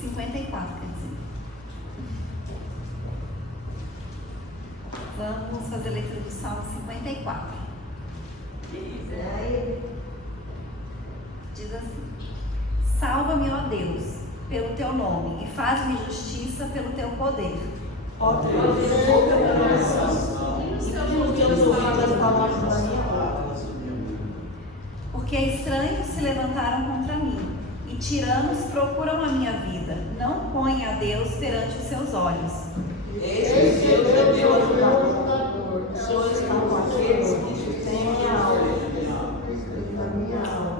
54, quer dizer. Vamos fazer a leitura do Salmo 54. Diz assim: salva-me, ó Deus, pelo teu nome, e faz-me justiça pelo teu poder. Ó Deus, ouve a minha oração, e que teus ouvidos as palavras da minha boca. Porque estranhos se levantaram contra mim, e tiranos procuram a minha vida. Não põe a Deus perante os seus olhos. Eis que Deus é Deus ajudador, o Senhor está com aqueles que têm a minha alma.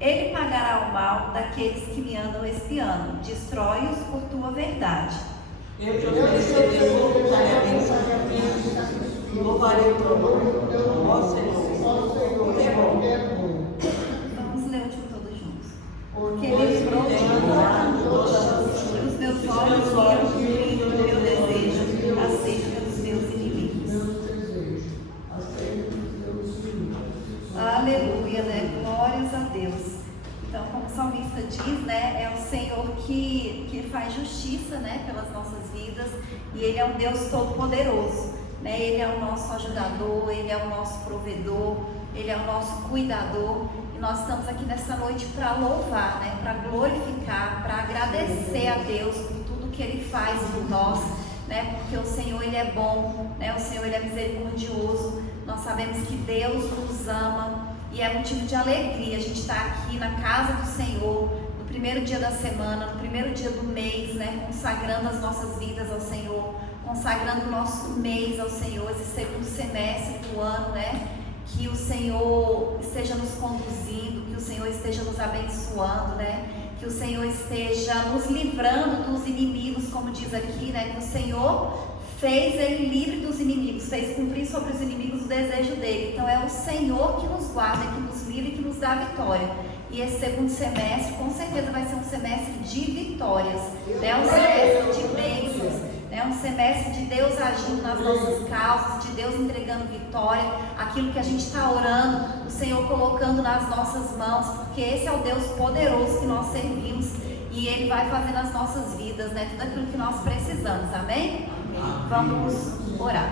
Ele pagará o mal daqueles que me andam espiando, destrói-os por tua verdade. Eu te oferecerei voluntariamente a minha vida, louvarei o teu nome, ó Senhor, porque é bom. Vamos ler o último todos juntos. Porque ele livrou de mim, os meus olhos viram o meu desejo acerca dos meus inimigos. Aleluia, né? Glórias a Deus. Então, como o salmista diz, né, é o Senhor que faz justiça, né, pelas nossas vidas, e Ele é um Deus todo-poderoso, né? Ele é o nosso ajudador, Ele é o nosso provedor, Ele é o nosso cuidador, e nós estamos aqui nessa noite para louvar, né, para glorificar, para agradecer a Deus por tudo que Ele faz por nós, né, porque o Senhor, Ele é bom, né, o Senhor, Ele é misericordioso. Nós sabemos que Deus nos ama, e é motivo de alegria a gente estar aqui na casa do Senhor, no primeiro dia da semana, no primeiro dia do mês, né? Consagrando as nossas vidas ao Senhor, consagrando o nosso mês ao Senhor, esse segundo semestre do ano, né? Que o Senhor esteja nos conduzindo, que o Senhor esteja nos abençoando, né? Que o Senhor esteja nos livrando dos inimigos, como diz aqui, né? Que o Senhor fez ele livre dos inimigos, fez cumprir sobre os inimigos o desejo dele. Então é o Senhor que nos guarda, que nos livra e que nos dá vitória. E esse segundo semestre com certeza vai ser um semestre de vitórias, né? Um semestre de bênçãos, né? Um semestre de Deus agindo nas nossas causas, de Deus entregando vitória, aquilo que a gente está orando, o Senhor colocando nas nossas mãos, porque esse é o Deus poderoso que nós servimos, e Ele vai fazer nas nossas vidas, né? Tudo aquilo que nós precisamos, amém? Vamos orar.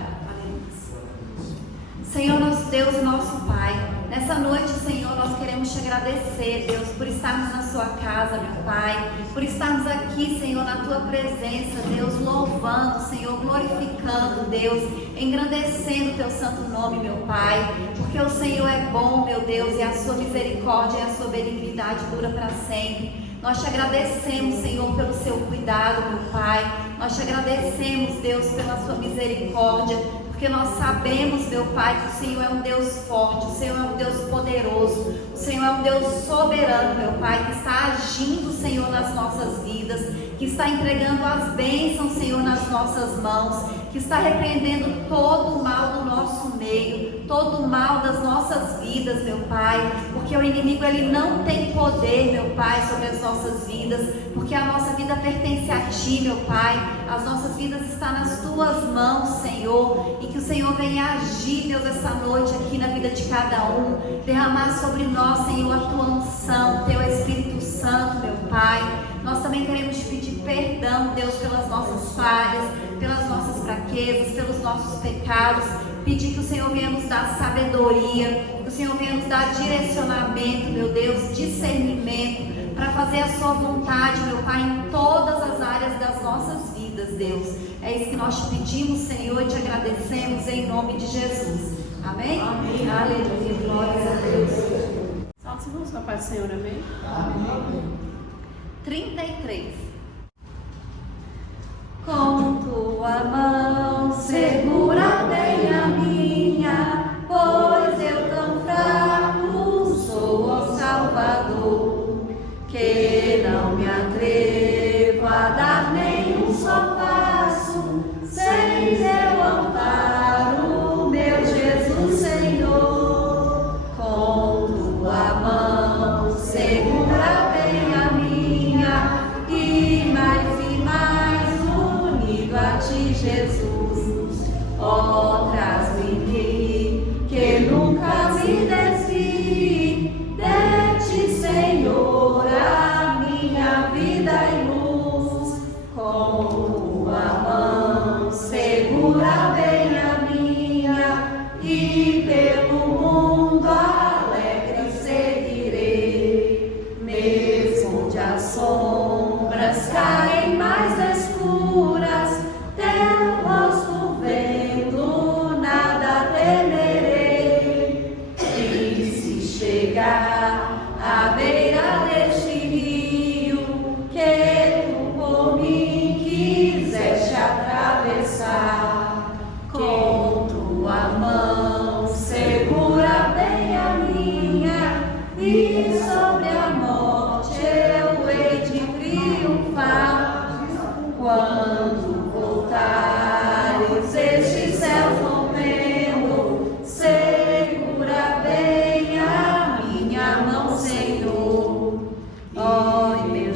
Senhor, nosso Deus e nosso Pai, nessa noite, Senhor, nós queremos te agradecer, Deus, por estarmos na sua casa, meu Pai, por estarmos aqui, Senhor, na tua presença, Deus, louvando, Senhor, glorificando, Deus, engrandecendo o teu santo nome, meu Pai, porque o Senhor é bom, meu Deus, e a sua misericórdia e a sua benignidade dura para sempre. Nós te agradecemos, Senhor, pelo seu cuidado, meu Pai. Nós te agradecemos, Deus, pela sua misericórdia, porque nós sabemos, meu Pai, que o Senhor é um Deus forte, o Senhor é um Deus poderoso, o Senhor é um Deus soberano, meu Pai, que está agindo, Senhor, nas nossas vidas, que está entregando as bênçãos, Senhor, nas nossas mãos, que está repreendendo todo o mal do nosso meio, todo o mal das nossas vidas, meu Pai, porque o inimigo, ele não tem poder, meu Pai, sobre as nossas vidas, porque a nossa vida pertence a Ti, meu Pai, as nossas vidas estão nas Tuas mãos, Senhor, e que o Senhor venha agir, Deus, essa noite aqui na vida de cada um, derramar sobre nós, Senhor, a Tua unção, Teu Espírito Santo, meu Pai. Nós também queremos te pedir perdão, Deus, pelas nossas falhas, pelas nossas fraquezas, pelos nossos pecados. Pedir que o Senhor venha nos dar sabedoria, que o Senhor venha nos dar direcionamento, meu Deus, discernimento, para fazer a sua vontade, meu Pai, em todas as áreas das nossas vidas, Deus. É isso que nós te pedimos, Senhor, e te agradecemos em nome de Jesus. Amém? Amém. Aleluia. Glórias a Deus. Salve segundos com a paz do Senhor, amém? Amém. 33. Com tua mão segura bem a minha, pois eu tão fraco sou, ó Salvador, que não me atrevo a dar nenhum só passo sem teu amparo, meu Jesus Senhor. Com tua mão segura bem a minha, e mais unido a Ti, Jesus. Ó, traz-me em mim, que nunca me desvie de Ti, Senhor, a minha vida e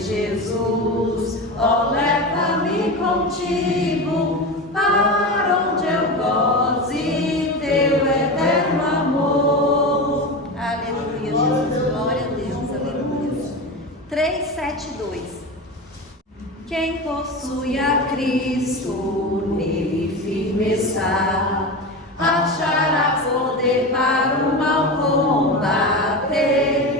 Jesus, ó, leva-me contigo, para onde eu goze teu eterno amor. Aleluia, Jesus, glória a Deus, aleluia. 372. Quem possui a Cristo, nele firme está, achará poder para o mal combater,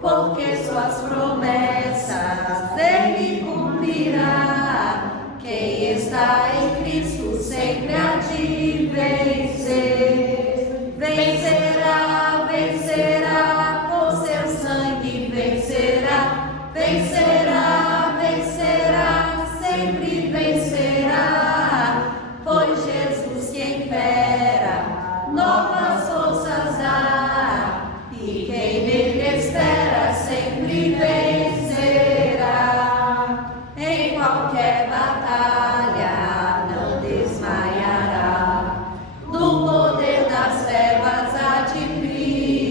porque suas promessas ele cumprirá. Quem está em Cristo sempre há de vencer. Vencerá, vencerá, por seu sangue vencerá. Vencerá, vencerá, sempre vencerá. Pois Jesus que impera, novas forças dá, e quem nele espera sempre vencerá. Em qualquer batalha não desmaiará, do poder das trevas há de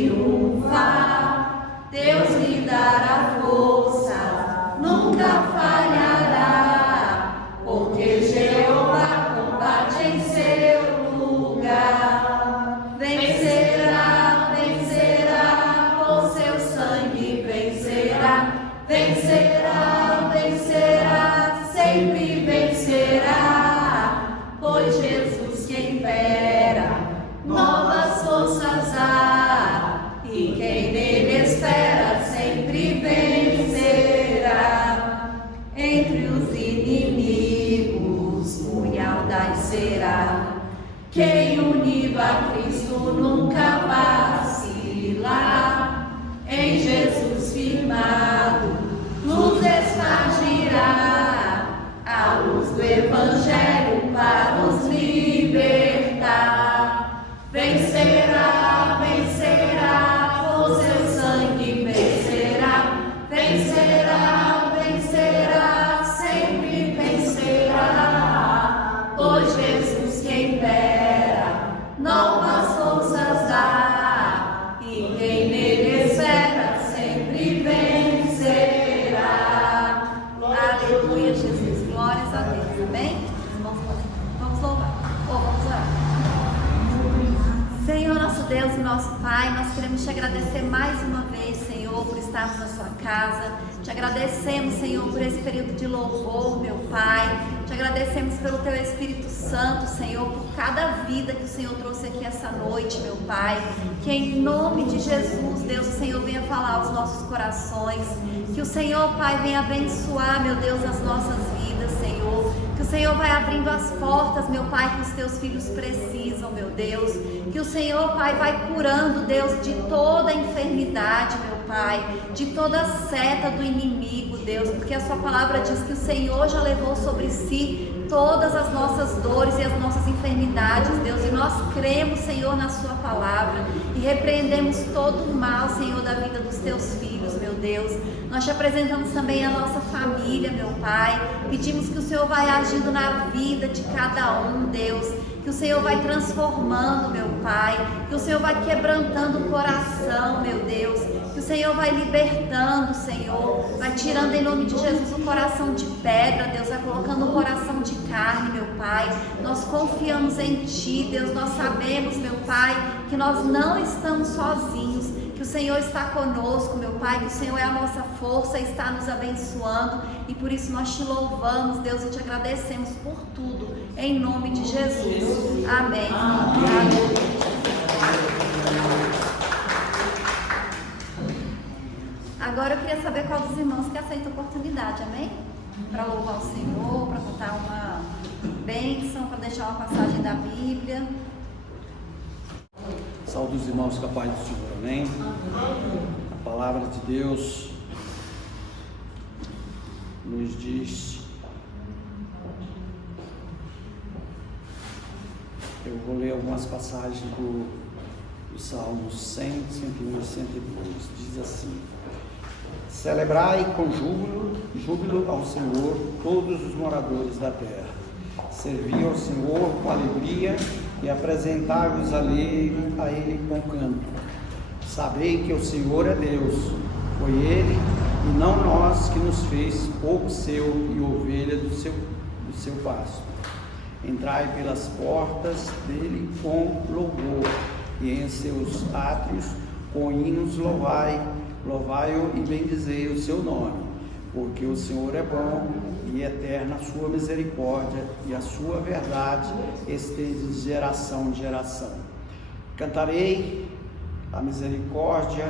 triunfar. Deus lhe dará força, nunca falhará, porque Jeová combate em seu lugar. Vencerá, vencerá, por seu sangue vencerá. Vencerá, vencerá, sempre vencerá, pois Jesus que impera, novas forças dá, e quem nele espera sempre vencerá. Entre os inimigos, punhal será. Quem unido a Cristo nunca vacilar, em Jesus firmado, luz espargirá, a luz do Evangelho para os libertar. Vencerá, vencerá, por seu sangue vencerá. Vencerá, vencerá, sempre vencerá, pois Jesus que impera, novas forças dá, e quem nele espera sempre vencerá. Aleluia, Jesus, glórias a Deus, amém? Vamos louvar, vamos orar. Senhor, nosso Deus e nosso Pai, nós queremos te agradecer mais uma vez, Senhor, por estarmos na sua casa. Te agradecemos, Senhor, por esse período de louvor, meu Pai. Te agradecemos pelo Teu Espírito Santo, Senhor, por cada vida que o Senhor trouxe aqui essa noite, meu Pai. Que em nome de Jesus, Deus, o Senhor venha falar aos nossos corações. Que o Senhor, Pai, venha abençoar, meu Deus, as nossas vidas, Senhor. Que o Senhor vai abrindo as portas, meu Pai, que os Teus filhos precisam, meu Deus. Que o Senhor, Pai, vai curando, Deus, de toda enfermidade, meu Pai, de toda seta do inimigo, Deus, porque a sua palavra diz que o Senhor já levou sobre si todas as nossas dores e as nossas enfermidades, Deus, e nós cremos, Senhor, na sua palavra e repreendemos todo o mal, Senhor, da vida dos teus filhos, meu Deus. Nós te apresentamos também a nossa família, meu Pai, pedimos que o Senhor vai agindo na vida de cada um, Deus, que o Senhor vai transformando, meu Pai, que o Senhor vai quebrantando o coração, meu Deus, que o Senhor vai libertando, Senhor, vai tirando em nome de Jesus o coração de pedra, Deus, vai colocando um coração de carne, meu Pai. Nós confiamos em Ti, Deus, nós sabemos, meu Pai, que nós não estamos sozinhos, que o Senhor está conosco, meu Pai, que o Senhor é a nossa força e está nos abençoando, e por isso nós Te louvamos, Deus, e Te agradecemos por tudo, em nome de Jesus. Amém. Amém. Agora eu queria saber qual dos irmãos que aceita a oportunidade, amém? Para louvar o Senhor, para contar uma bênção, para deixar uma passagem da Bíblia. Saúde os irmãos com a paz do Senhor, amém? A palavra de Deus nos diz, eu vou ler algumas passagens do Salmos 100, 101 e 102, diz assim: celebrai com júbilo ao Senhor todos os moradores da terra, servi ao Senhor com alegria e apresentai-vos a Ele com canto. Sabei que o Senhor é Deus, foi Ele e não nós que nos fez povo seu e ovelha do seu pasto. Entrai pelas portas dele com louvor, e em seus átrios com hinos louvai-o e bendizei o seu nome, porque o Senhor é bom e eterna a sua misericórdia, e a sua verdade estende de geração em geração. Cantarei a misericórdia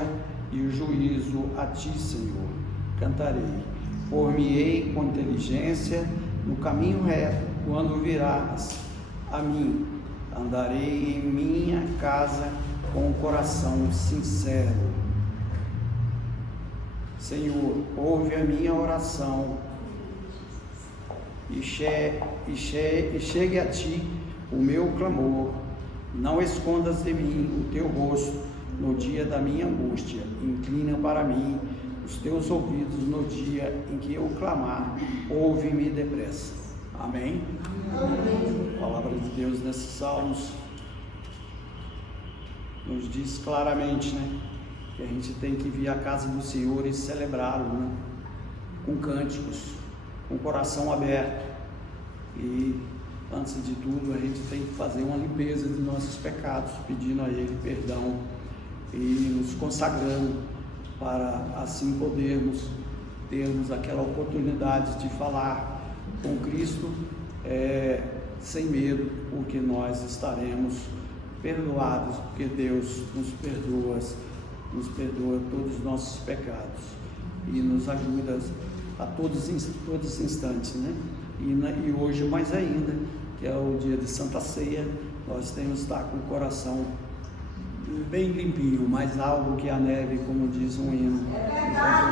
e o juízo a ti, Senhor. Cantarei, por-me-ei com inteligência no caminho reto, quando virás a mim. Andarei em minha casa com o coração sincero. Senhor, ouve a minha oração e chegue a ti o meu clamor. Não escondas de mim o teu rosto no dia da minha angústia. Inclina para mim os teus ouvidos no dia em que eu clamar. Ouve-me depressa. Amém? Amém. A palavra de Deus nesses salmos nos diz claramente, né, que a gente tem que vir à casa do Senhor e celebrá-lo, né, com cânticos, com o coração aberto. E antes de tudo a gente tem que fazer uma limpeza de nossos pecados, pedindo a Ele perdão e nos consagrando para assim termos aquela oportunidade de falar com Cristo sem medo, porque nós estaremos perdoados, porque Deus nos perdoa todos os nossos pecados e nos ajuda a todos os instantes, né? E hoje mais ainda, que é o dia de Santa Ceia, nós temos que estar com o coração bem limpinho, mais alvo que a neve, como diz um hino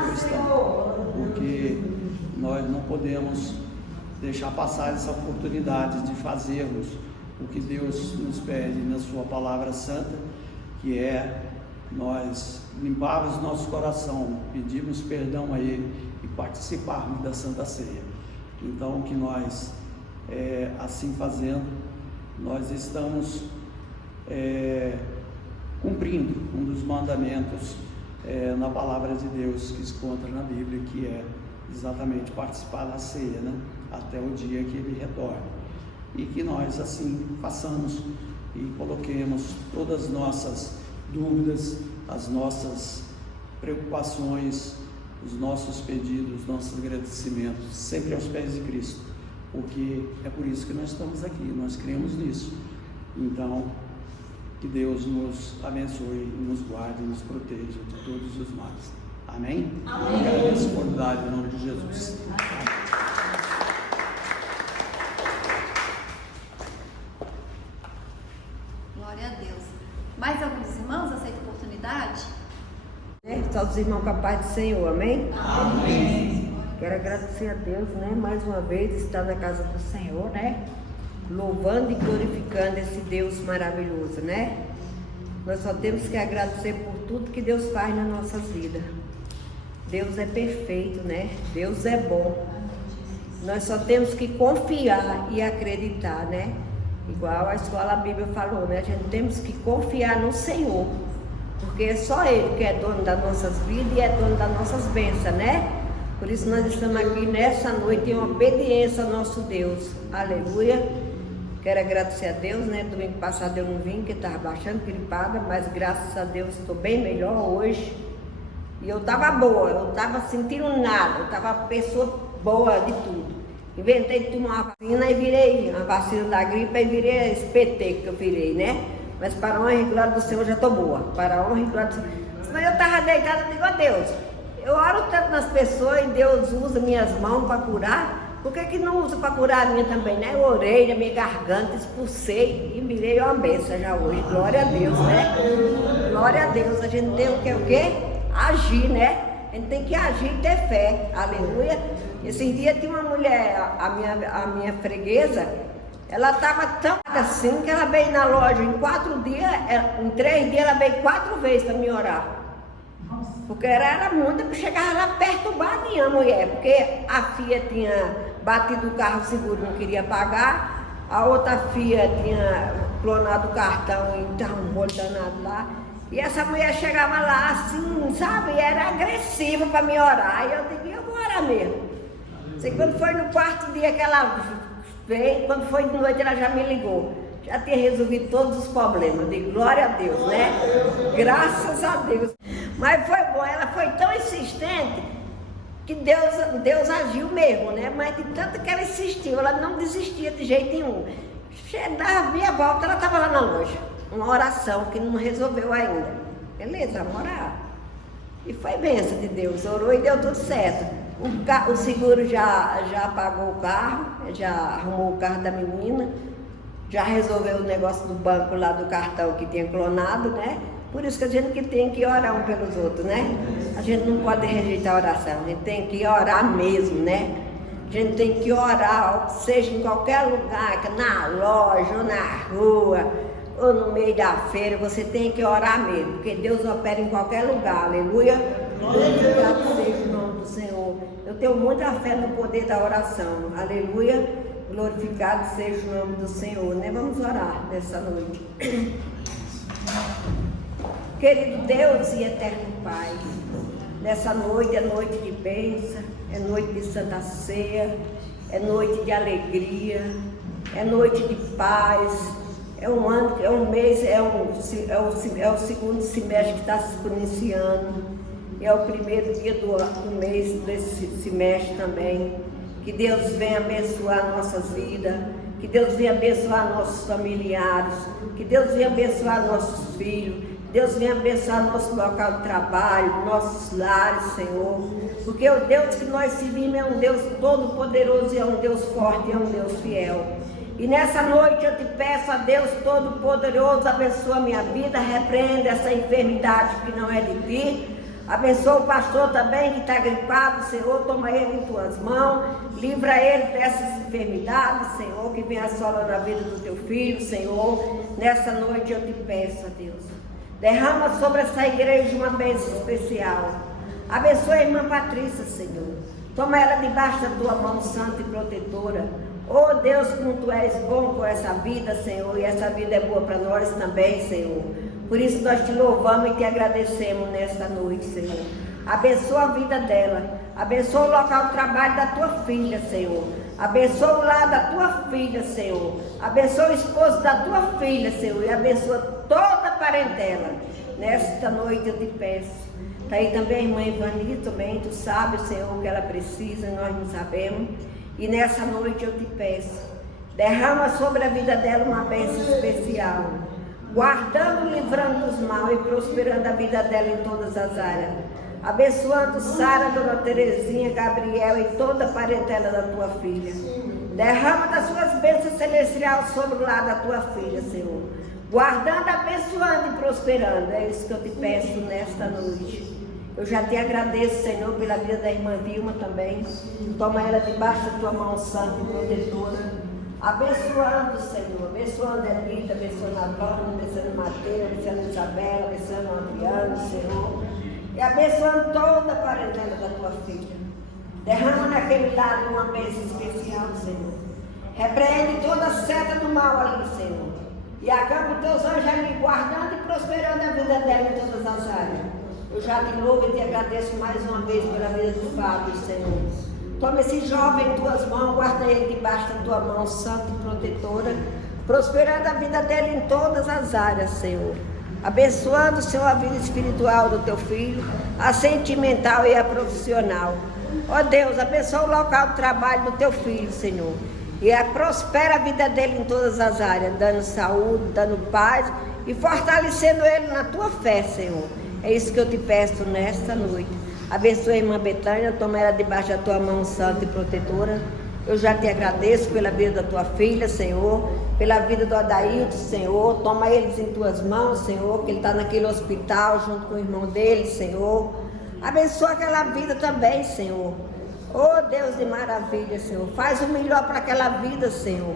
cristão, porque nós não podemos deixar passar essa oportunidade de fazermos o que Deus nos pede na sua palavra santa, que é nós limparmos nosso coração, pedirmos perdão a Ele e participarmos da Santa Ceia. Então, que nós, assim fazendo, nós estamos cumprindo um dos mandamentos na palavra de Deus que se encontra na Bíblia, que é exatamente participar da ceia, né? Até o dia que Ele retorne. E que nós assim façamos e coloquemos todas as nossas dúvidas, as nossas preocupações, os nossos pedidos, os nossos agradecimentos sempre aos pés de Cristo, porque é por isso que nós estamos aqui, nós cremos nisso. Então, que Deus nos abençoe, nos guarde e nos proteja de todos os males. Amém? Amém. Agradeço por dar em nome de Jesus. Glória a Deus. Mais alguns irmãos aceitam a oportunidade? Todos os irmãos com a paz do Senhor, amém? Amém. Quero agradecer a Deus, né? Mais uma vez estar na casa do Senhor, né? Louvando e glorificando esse Deus maravilhoso, né? Nós só temos que agradecer por tudo que Deus faz nas nossas vidas. Deus é perfeito, né? Deus é bom. Nós só temos que confiar e acreditar, né? Igual a escola Bíblia falou, né? A gente temos que confiar no Senhor, porque é só Ele que é dono das nossas vidas e é dono das nossas bênçãos, né? Por isso nós estamos aqui nessa noite em obediência ao nosso Deus. Aleluia. Quero agradecer a Deus, né? Domingo passado eu não vim, porque estava bastante gripada, mas graças a Deus estou bem melhor hoje. E eu estava boa, eu estava sentindo nada, eu estava uma pessoa boa de tudo. Inventei de tomar uma vacina e virei a vacina da gripe e virei esse PT que eu virei, né? Mas para a honra e glória do Senhor já estou boa. Para a honra e glória do Senhor. Mas eu estava deitada e digo, ó Deus, eu oro tanto nas pessoas e Deus usa minhas mãos para curar. Por que não usa para curar a minha também, né? Eu orei na minha garganta, expulsei e virei uma benção já hoje. Glória a Deus, né? Glória a Deus. A gente tem o quê? Agir, né? A gente tem que agir e ter fé. Aleluia. Esses dias tinha uma mulher, a minha freguesa, ela estava tão assim que ela veio na loja em 4 dias, em 3 dias ela veio 4 vezes para me orar. Porque ela era muito, chegava lá perturbada a mulher, porque a filha tinha batido o carro, o seguro não queria pagar, a outra filha tinha clonado o cartão e estava um rolo danado lá, E essa mulher chegava lá assim, sabe, era agressiva para me orar. E eu digo, eu vou orar mesmo. Sei que quando foi no quarto dia que ela veio, quando foi de noite ela já me ligou. Já tinha resolvido todos os problemas. De glória a Deus, né? Graças a Deus. Mas foi bom, ela foi tão insistente que Deus agiu mesmo, né? Mas de tanto que ela insistiu, ela não desistia de jeito nenhum. Dava meia volta, ela estava lá na loja. Uma oração que não resolveu ainda. Beleza, vamos orar. E foi bênção de Deus, orou e deu tudo certo. O seguro já pagou o carro, já arrumou o carro da menina, já resolveu o negócio do banco lá do cartão que tinha clonado, né? Por isso que a gente tem que orar um pelos outros, né? A gente não pode rejeitar a oração, a gente tem que orar mesmo, né? A gente tem que orar, seja em qualquer lugar, na loja, ou na rua, ou no meio da feira, você tem que orar mesmo, porque Deus opera em qualquer lugar, aleluia. Glorificado seja o nome do Senhor. Eu tenho muita fé no poder da oração, aleluia. Glorificado seja o nome do Senhor, né? Vamos orar nessa noite. Querido Deus e eterno Pai, nessa noite é noite de bênção, é noite de Santa Ceia, é noite de alegria, é noite de paz. É um ano, é um mês, é o segundo semestre que está se iniciando. É o primeiro dia do mês desse semestre também. Que Deus venha abençoar nossas vidas. Que Deus venha abençoar nossos familiares. Que Deus venha abençoar nossos filhos. Deus venha abençoar nosso local de trabalho, nossos lares, Senhor. Porque o Deus que nós servimos é um Deus todo-poderoso, é um Deus forte, é um Deus fiel. E nessa noite eu te peço a Deus Todo-Poderoso, abençoa a minha vida, repreenda essa enfermidade que não é de ti. Abençoa o pastor também que está gripado, Senhor, toma ele em tuas mãos, livra ele dessas enfermidades, Senhor, que venha assolando a vida do teu filho, Senhor. Nessa noite eu te peço, a Deus, derrama sobre essa igreja uma bênção especial. Abençoa a irmã Patrícia, Senhor, toma ela debaixo da tua mão santa e protetora. Oh Deus, como tu és bom com essa vida, Senhor, e essa vida é boa para nós também, Senhor. Por isso nós te louvamos e te agradecemos nesta noite, Senhor. Abençoa a vida dela, abençoa o local de trabalho da tua filha, Senhor. Abençoa o lar da tua filha, Senhor. Abençoa o esposo da tua filha, Senhor, e abençoa toda a parentela. Nesta noite eu te peço. Está aí também a irmã Ivani, também, tu sabes, Senhor, o que ela precisa, nós não sabemos. E nessa noite eu te peço, derrama sobre a vida dela uma bênção especial, guardando, livrando dos mal e prosperando a vida dela em todas as áreas. Abençoando Sara, Dona Terezinha, Gabriel e toda a parentela da tua filha. Derrama das suas bênçãos celestiais sobre o lar da tua filha, Senhor. Guardando, abençoando e prosperando. É isso que eu te peço nesta noite. Eu já te agradeço, Senhor, pela vida da irmã Vilma também. Toma ela debaixo da tua mão santa e protetora. Abençoando, Senhor. Abençoando a Elita, abençoando a Vânia, abençoando a Mateus, abençoando a Isabela, abençoando o Adriano, Senhor. E abençoando toda a parentela da tua filha. Derrama naquele lado uma bênção especial, Senhor. Repreende toda a seta do mal ali, Senhor. E acaba os teus anjos ali guardando e prosperando a vida dela em todas as áreas. Eu já te louvo e te agradeço mais uma vez pela vida do Fábio, Senhor. Toma esse jovem em tuas mãos, guarda ele debaixo da tua mão santa e protetora, prosperando a vida dele em todas as áreas, Senhor. Abençoando, Senhor, a vida espiritual do teu filho, a sentimental e a profissional. Ó Deus, abençoa o local de trabalho do teu filho, Senhor. E prospera a vida dele em todas as áreas, dando saúde, dando paz e fortalecendo ele na tua fé, Senhor. É isso que eu te peço nesta noite. Abençoa a irmã Betânia, toma ela debaixo da tua mão santa e protetora. Eu já te agradeço pela vida da tua filha, Senhor, pela vida do Adailton, Senhor. Toma eles em tuas mãos, Senhor, que ele está naquele hospital junto com o irmão dele, Senhor. Abençoa aquela vida também, Senhor. Oh Deus de maravilha, Senhor. Faz o melhor para aquela vida, Senhor.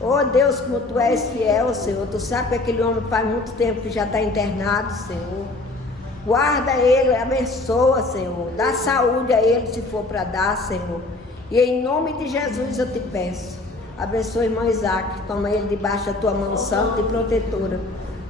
Oh Deus, como tu és fiel, Senhor. Tu sabe que aquele homem faz muito tempo que já está internado, Senhor. Guarda ele, abençoa, Senhor. Dá saúde a ele se for para dar, Senhor. E em nome de Jesus eu te peço. Abençoa o irmão Isaac. Toma ele debaixo da tua mão santa e protetora.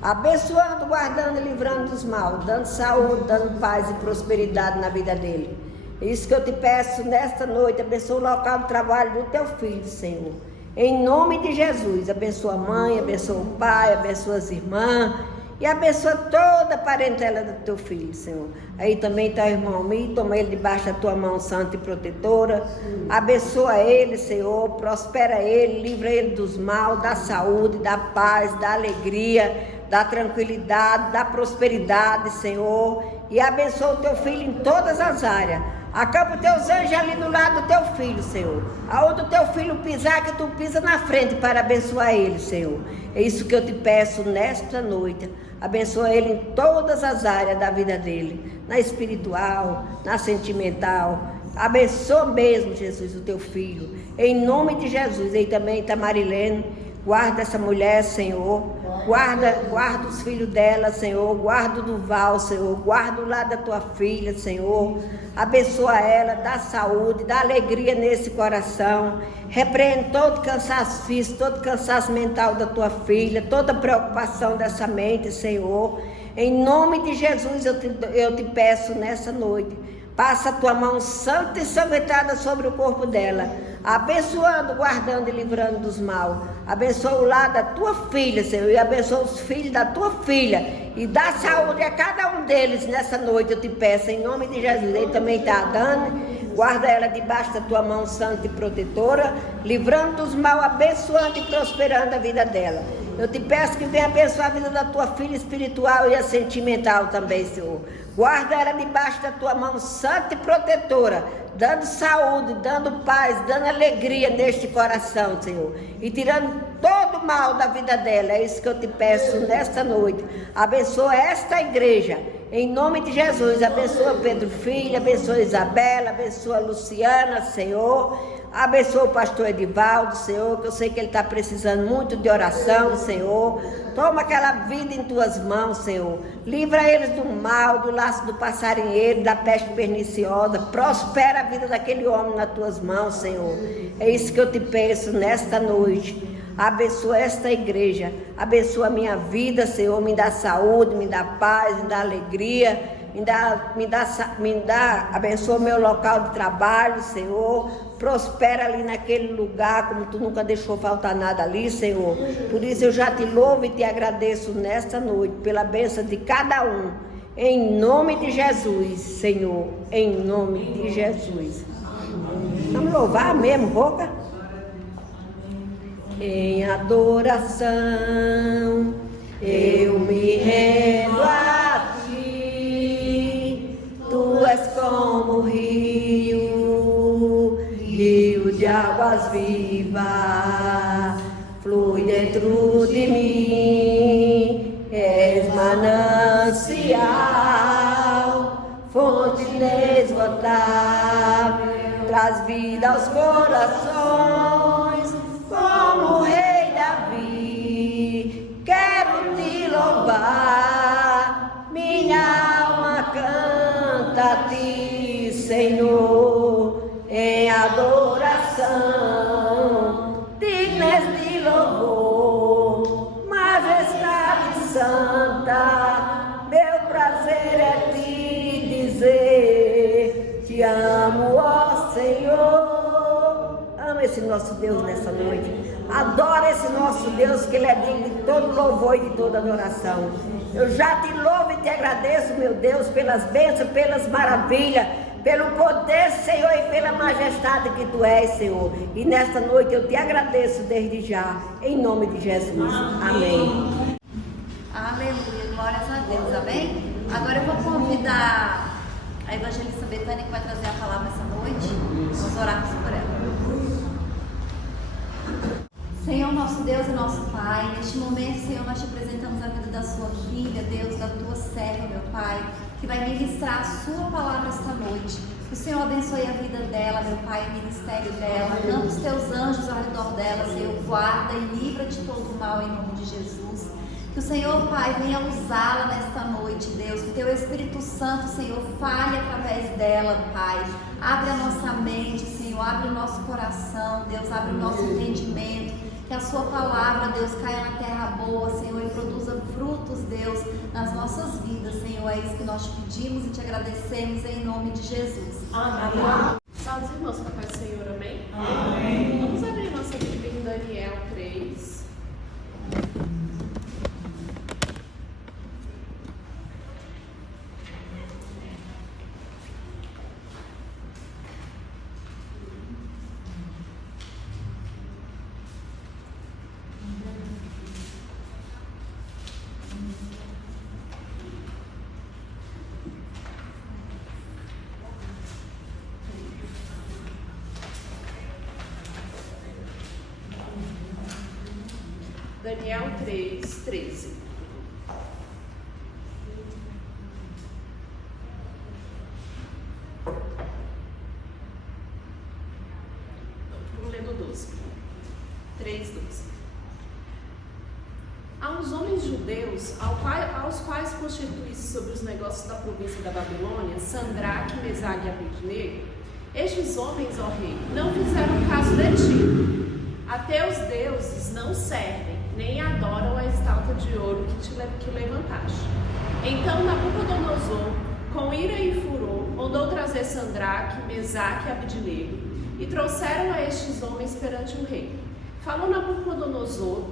abençoando, guardando e livrando dos mal, dando saúde, dando paz e prosperidade na vida dele. Isso que eu te peço nesta noite, abençoa o local do trabalho do teu filho, Senhor. Em nome de Jesus, abençoa a mãe, abençoa o pai, abençoa as irmãs e abençoa toda a parentela do teu filho, Senhor. Aí também está o irmão Mi, toma ele debaixo da tua mão santa e protetora. Abençoa ele, Senhor, prospera ele, livra ele dos mal, da saúde, da paz, da alegria, da tranquilidade, da prosperidade, Senhor. E abençoa o teu filho em todas as áreas. Acampa os teus anjos ali do lado do teu filho, Senhor. Aonde o teu filho pisar, que tu pisa na frente para abençoar ele, Senhor. É isso que eu te peço nesta noite. Abençoa ele em todas as áreas da vida dele. Na espiritual, na sentimental. Abençoa mesmo, Jesus, o teu filho. Em nome de Jesus. Aí também está Marilene. Guarda essa mulher, Senhor. Guarda os filhos dela, Senhor. Guarda o Duval, Senhor. Guarda o lado da tua filha, Senhor. Abençoa ela, dá saúde, dá alegria nesse coração. Repreende todo cansaço físico, todo cansaço mental da tua filha, toda preocupação dessa mente, Senhor. Em nome de Jesus eu te peço nessa noite. Passa a tua mão santa e sanguentada sobre o corpo dela, abençoando, guardando e livrando dos mal. Abençoa o lar da tua filha, Senhor, e abençoa os filhos da tua filha. E dá saúde a cada um deles nessa noite, eu te peço, em nome de Jesus. Ele também está dando, guarda ela debaixo da tua mão santa e protetora, livrando dos mal, abençoando e prosperando a vida dela. Eu te peço que venha abençoar a vida da tua filha espiritual e a sentimental também, Senhor. Guarda ela debaixo da tua mão santa e protetora, dando saúde, dando paz, dando alegria neste coração, Senhor. E tirando todo o mal da vida dela. É isso que eu te peço nesta noite. Abençoa esta igreja, em nome de Jesus. Abençoa Pedro Filho, abençoa Isabela, abençoa Luciana, Senhor. Abençoa o pastor Edivaldo, Senhor, que eu sei que ele está precisando muito de oração, Senhor. Toma aquela vida em tuas mãos, Senhor. Livra eles do mal, do laço do passarinheiro, da peste perniciosa. Prospera a vida daquele homem nas tuas mãos, Senhor. É isso que eu te peço nesta noite. Abençoa esta igreja. Abençoa a minha vida, Senhor. Me dá saúde, me dá paz, me dá alegria. Abençoa o meu local de trabalho, Senhor. Prospera ali naquele lugar, como tu nunca deixou faltar nada ali, Senhor. Por isso eu já te louvo e te agradeço nesta noite, pela bênção de cada um. Em nome de Jesus, Senhor. Em nome de Jesus. Vamos louvar mesmo, boca? Em adoração, eu me rendo a ti. Tu és como rio de águas vivas, flui dentro de mim, és manancial, fonte inesgotável, traz vida aos corações, como o rei Davi, quero te louvar, minha alma canta a ti, Senhor. Em adoração, dignas de louvor, majestade santa, meu prazer é te dizer, te amo, ó Senhor. Ama esse nosso Deus nessa noite, adora esse nosso Deus, que Ele é digno de todo louvor e de toda adoração. Eu já te louvo e te agradeço, meu Deus, pelas bênçãos, pelas maravilhas, pelo poder, Senhor, e pela majestade que Tu és, Senhor. E nesta noite eu te agradeço desde já, em nome de Jesus. Amém. Aleluia, glórias a Deus, amém? Agora eu vou convidar a evangelista Betânia, que vai trazer a palavra essa noite. Vamos orar por ela. Senhor, nosso Deus e nosso Pai, neste momento, Senhor, nós te apresentamos a vida da sua filha, Deus, da tua serva, meu Pai, que vai ministrar a sua palavra esta noite. Que o Senhor abençoe a vida dela, meu Pai, o ministério dela. Campa os teus anjos ao redor dela, Senhor, guarda e livra de todo o mal em nome de Jesus. Que o Senhor, Pai, venha usá-la nesta noite, Deus. Que o teu Espírito Santo, Senhor, fale através dela, Pai. Abre a nossa mente, Senhor, abre o nosso coração, Deus, abre o nosso entendimento. Que a sua palavra, Deus, caia na terra boa, Senhor, e produza frutos, Deus, nas nossas vidas, Senhor. É isso que nós te pedimos e te agradecemos em nome de Jesus. Amém. Salve os irmãos, Papai do Senhor, amém? Amém. Vamos abrir nossa Bíblia em Daniel 3. Daniel 3:13. Vamos ler do 12. 3:12. Há uns homens judeus aos quais constituísse sobre os negócios da província da Babilônia, Sandraque, Mesaque e Abednego. Estes homens, ó rei, não fizeram caso de ti. A teus deuses não servem, nem adoram a estátua de ouro que levantaste. Então Nabucodonosor, com ira e furor, mandou trazer Sandraque, Mesaque e Abednego, e trouxeram a estes homens perante o rei. Falou Nabucodonosor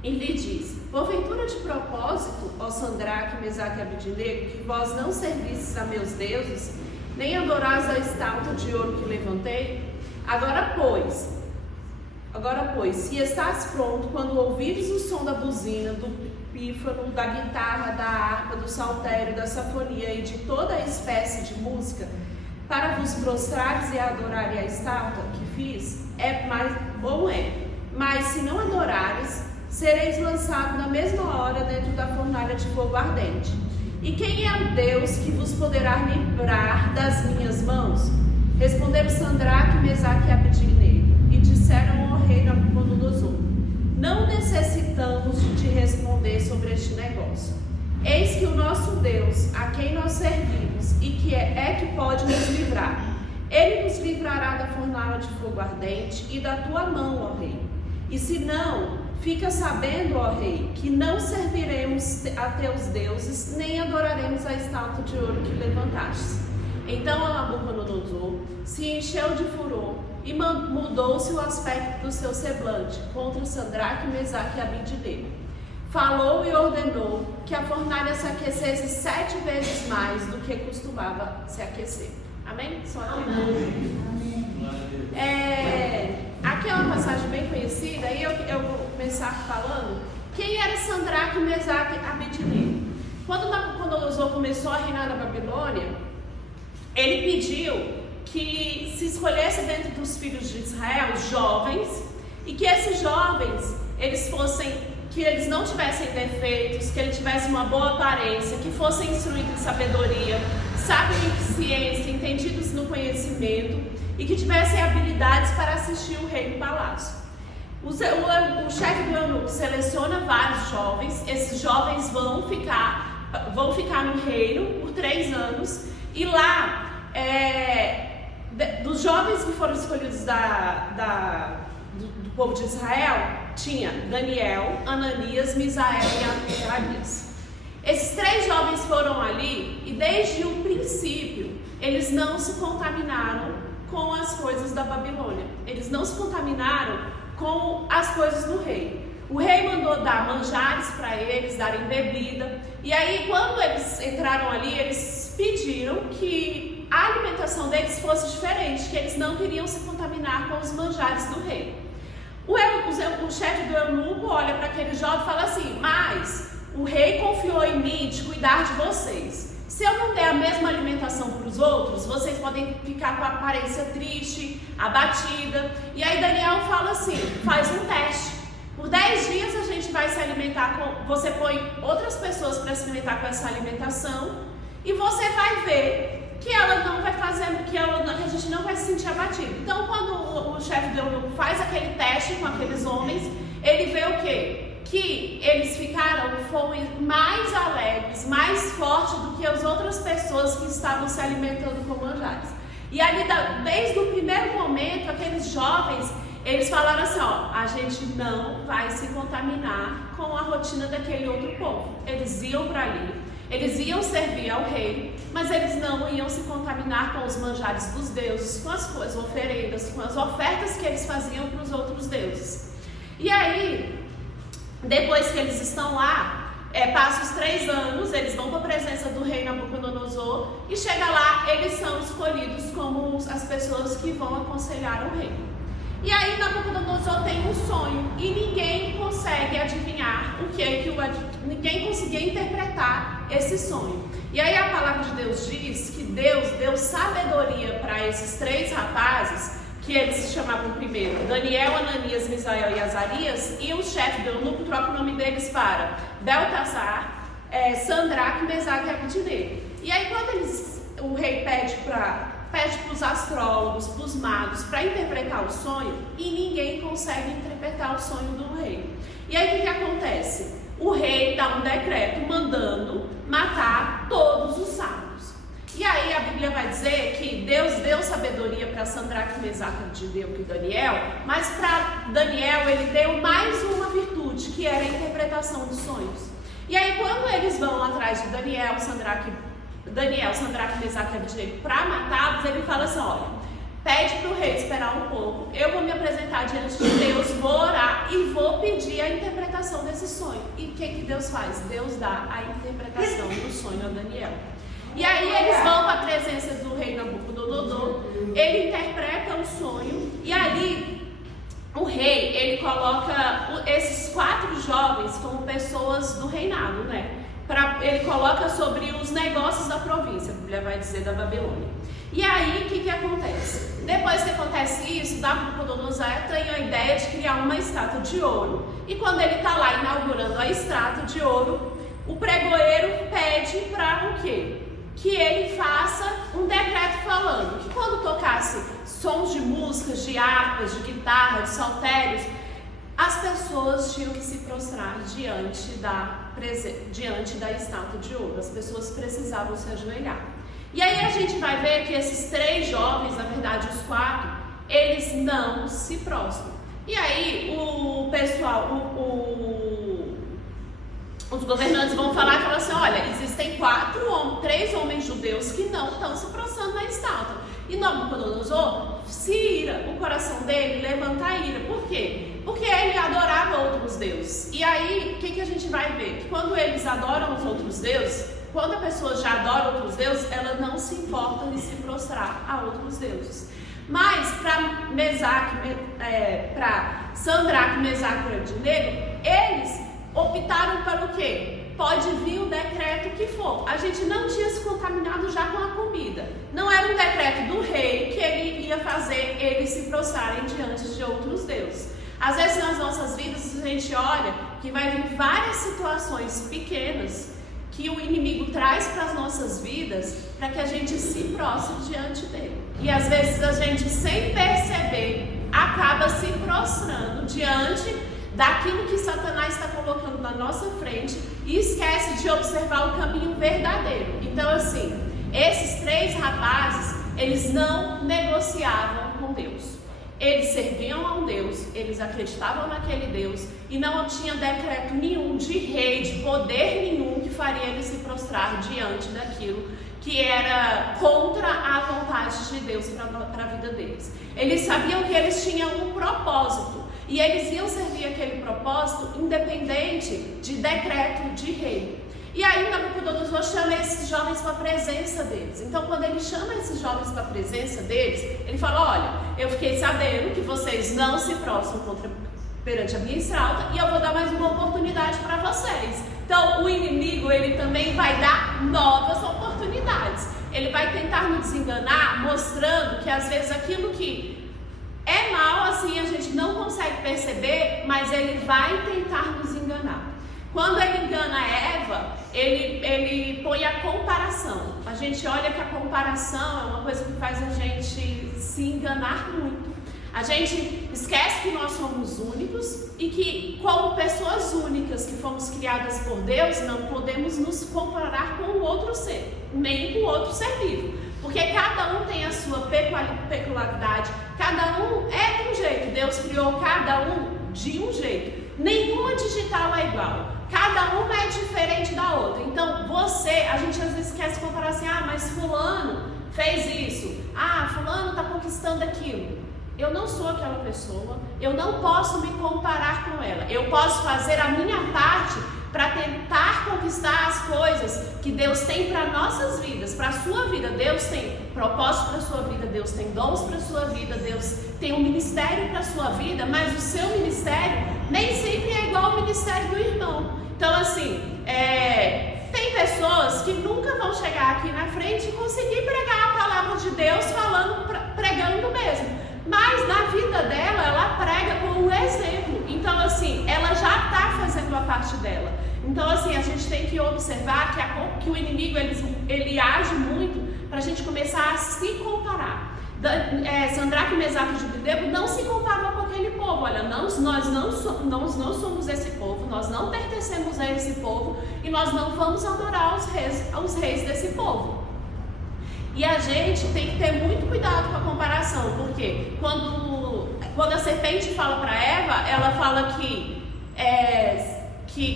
e lhe disse: porventura de propósito, ó Sandraque, Mesaque e Abednego, que vós não servistes a meus deuses, nem adorais a estátua de ouro que levantei? Agora, pois, se estás pronto, quando ouvires o som da buzina, do pífano, da guitarra, da harpa, do saltério, da sanfonia e de toda a espécie de música, para vos prostrares e adorares a estátua que fiz, bom é. Mas se não adorares, sereis lançado na mesma hora dentro da fornalha de fogo ardente. E quem é o Deus que vos poderá livrar das minhas mãos? Responderam Sandraque, Mesaque e Abednego, e disseram ao rei Nabucodonosor: não necessitamos de te responder sobre este negócio. Eis que o nosso Deus, a quem nós servimos, e que é que pode nos livrar. Ele nos livrará da fornalha de fogo ardente e da tua mão, ó rei. E se não, fica sabendo, ó rei, que não serviremos a teus deuses, nem adoraremos a estátua de ouro que levantaste. Então Nabucodonosor se encheu de furor e mudou-se o aspecto do seu semblante contra Sandraque, Mesaque e Abednego. Falou e ordenou que a fornalha se aquecesse 7 vezes mais do que costumava se aquecer. Amém? Só amém. Aqui é uma passagem bem conhecida, e eu vou começar falando quem era Sandraque, Mesaque e Abednego. Quando Nabucodonosor começou a reinar na Babilônia, ele pediu que se escolhesse dentro dos filhos de Israel jovens, e que esses jovens que eles não tivessem defeitos, que eles tivessem uma boa aparência, que fossem instruídos em sabedoria, sábios em ciência, entendidos no conhecimento, e que tivessem habilidades para assistir o rei no palácio. O chefe do eunuco seleciona vários jovens. Esses jovens vão ficar no reino por 3 anos, e lá dos jovens que foram escolhidos do povo de Israel, tinha Daniel, Ananias, Misael e Azarias. Esses 3 jovens foram ali, e desde o princípio eles não se contaminaram com as coisas da Babilônia. Eles não se contaminaram com as coisas do rei. O rei mandou dar manjares para eles, darem bebida. E aí, quando eles entraram ali, eles pediram que a alimentação deles fosse diferente, que eles não queriam se contaminar com os manjares do rei. O chefe do eunuco olha para aquele jovem e fala assim: mas o rei confiou em mim de cuidar de vocês. Se eu não der a mesma alimentação para os outros, vocês podem ficar com a aparência triste, abatida. E aí Daniel fala assim: faz um teste. Por 10 dias a gente vai se alimentar você põe outras pessoas para se alimentar com essa alimentação, e você vai ver que ela não vai fazer, que a gente não vai se sentir abatido. Então, quando o chefe do eunuco faz aquele teste com aqueles homens, ele vê o quê? Que eles foram mais alegres, mais fortes do que as outras pessoas que estavam se alimentando com manjares. E ali, desde o primeiro momento, aqueles jovens, eles falaram assim, ó, a gente não vai se contaminar com a rotina daquele outro povo. Eles iam para ali, eles iam servir ao rei, mas eles não iam se contaminar com os manjares dos deuses, com as oferendas, com as ofertas que eles faziam para os outros deuses. E aí, depois que eles estão lá, passa os 3 anos, eles vão para a presença do rei Nabucodonosor e chega lá, eles são escolhidos como as pessoas que vão aconselhar o rei. E aí Nabucodonosor tem um sonho e ninguém consegue adivinhar ninguém conseguia interpretar esse sonho. E aí a palavra de Deus diz que Deus deu sabedoria para esses 3 rapazes, que eles se chamavam primeiro Daniel, Ananias, Misael e Azarias, e o chefe do eunuco troca o nome deles para Beltasar, Sandraque, Mesaque e Abednego. E aí quando o rei pede para os astrólogos, para os magos, para interpretar o sonho, e ninguém consegue interpretar o sonho do rei. E aí o que acontece? O rei dá um decreto mandando matar todos os sábios. E aí a Bíblia vai dizer que Deus deu sabedoria para Sandraque, Mesaque, Abednego e Daniel, mas para Daniel ele deu mais uma virtude, que era a interpretação dos sonhos. E aí quando eles vão atrás de Daniel, Sandraque, Mesaque e Abednego para matá-los, ele fala assim, olha, pede para o rei esperar um pouco, eu vou me apresentar diante de Deus, vou orar e vou pedir a interpretação desse sonho. E o que Deus faz? Deus dá a interpretação do sonho a Daniel. E aí eles vão para a presença do rei Nabucodonosor, ele interpreta o sonho e ali o rei, ele coloca esses 4 jovens como pessoas do reinado, né? Ele coloca sobre os negócios da província, a Bíblia vai dizer, da Babilônia. E aí, o que acontece? Depois que acontece isso, Nabucodonosor tem a ideia de criar uma estátua de ouro. E quando ele está lá inaugurando a estátua de ouro, o pregoeiro pede para o quê? Que ele faça um decreto falando que quando tocasse sons de músicas, de harpas, de guitarra, de saltérios, as pessoas tinham que se prostrar diante da estátua de ouro. As pessoas precisavam se ajoelhar. E aí a gente vai ver que esses 3 jovens, na verdade os 4, eles não se prostram. E aí o pessoal, os governantes vão falar assim, olha, existem 3 homens judeus que não estão se prostrando na estátua. E Nabucodonosor se ira, o coração dele levanta a ira. Por quê? Porque ele adorava outros deuses. E aí, o que a gente vai ver? Que quando eles adoram os outros deuses, quando a pessoa já adora outros deuses, ela não se importa de se prostrar a outros deuses. Mas para Sandraque, Mesaque e Abednego, eles optaram para o quê? Pode vir o decreto que for. A gente não tinha se contaminado já com a comida. Não era um decreto do rei que ele ia fazer eles se prostrarem diante de outros deuses. Às vezes nas nossas vidas a gente olha que vai vir várias situações pequenas que o inimigo traz para as nossas vidas para que a gente se prostre diante dele. E às vezes a gente, sem perceber, acaba se prostrando diante daquilo que Satanás está colocando na nossa frente e esquece de observar o caminho verdadeiro. Então assim, esses 3 rapazes, eles não negociavam com Deus. Eles serviam a um Deus, eles acreditavam naquele Deus e não tinha decreto nenhum de rei, de poder nenhum que faria eles se prostrar diante daquilo que era contra a vontade de Deus para a vida deles. Eles sabiam que eles tinham um propósito e eles iam servir aquele propósito independente de decreto de rei. E aí Nabucodonosor chama esses jovens para a presença deles. Então quando ele chama esses jovens para a presença deles, ele fala, olha, eu fiquei sabendo que vocês não se prostram perante a minha estátua e eu vou dar mais uma oportunidade para vocês. Então o inimigo, ele também vai dar novas oportunidades. Ele vai tentar nos desenganar, mostrando que às vezes aquilo que é mal, assim, a gente não consegue perceber, mas ele vai tentar nos enganar. Quando ele engana Eva, ele põe a comparação. A gente olha que a comparação é uma coisa que faz a gente se enganar muito. A gente esquece que nós somos únicos e que, como pessoas únicas que fomos criadas por Deus, não podemos nos comparar com o outro ser, nem com o outro ser vivo. Porque cada um tem a sua peculiaridade, cada cada um é de um jeito. Deus criou cada um de um jeito. Nenhuma digital é igual. Cada uma é diferente da outra. Então, a gente às vezes quer se comparar assim, mas fulano fez isso. Fulano está conquistando aquilo. Eu não sou aquela pessoa, eu não posso me comparar com ela. Eu posso fazer a minha parte para tentar conquistar as coisas que Deus tem para nossas vidas, para a sua vida. Deus tem propósito para a sua vida, Deus tem dons para a sua vida, Deus tem um ministério para a sua vida, mas o seu ministério nem sempre é igual ao ministério do irmão. Então, assim, tem pessoas que nunca vão chegar aqui na frente e conseguir pregar a palavra de Deus pregando mesmo. Mas na vida dela, ela prega com um exemplo. Então, assim, ela já está fazendo a parte dela. Então, assim, a gente tem que observar que o inimigo, ele age muito para a gente começar a se comparar. Sandraque, Mesaque e Abednego não se comparou com aquele povo. Olha, nós não somos esse povo, nós não pertencemos a esse povo e nós não vamos adorar os reis desse povo. E a gente tem que ter muito cuidado com a comparação, porque quando a serpente fala para Eva, ela fala que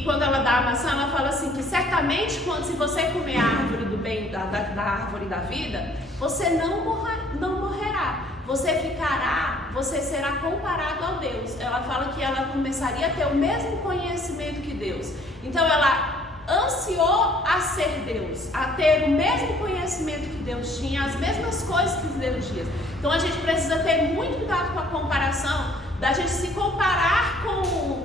quando ela dá a maçã, ela fala assim, que certamente se você comer a árvore do bem, da árvore da vida, você não morrerá, você será comparado a Deus. Ela fala que ela começaria a ter o mesmo conhecimento que Deus. Então ela ansiou a ser Deus, a ter o mesmo conhecimento que Deus tinha, as mesmas coisas que Deus tinha. Então a gente precisa ter muito cuidado com a comparação, da gente se comparar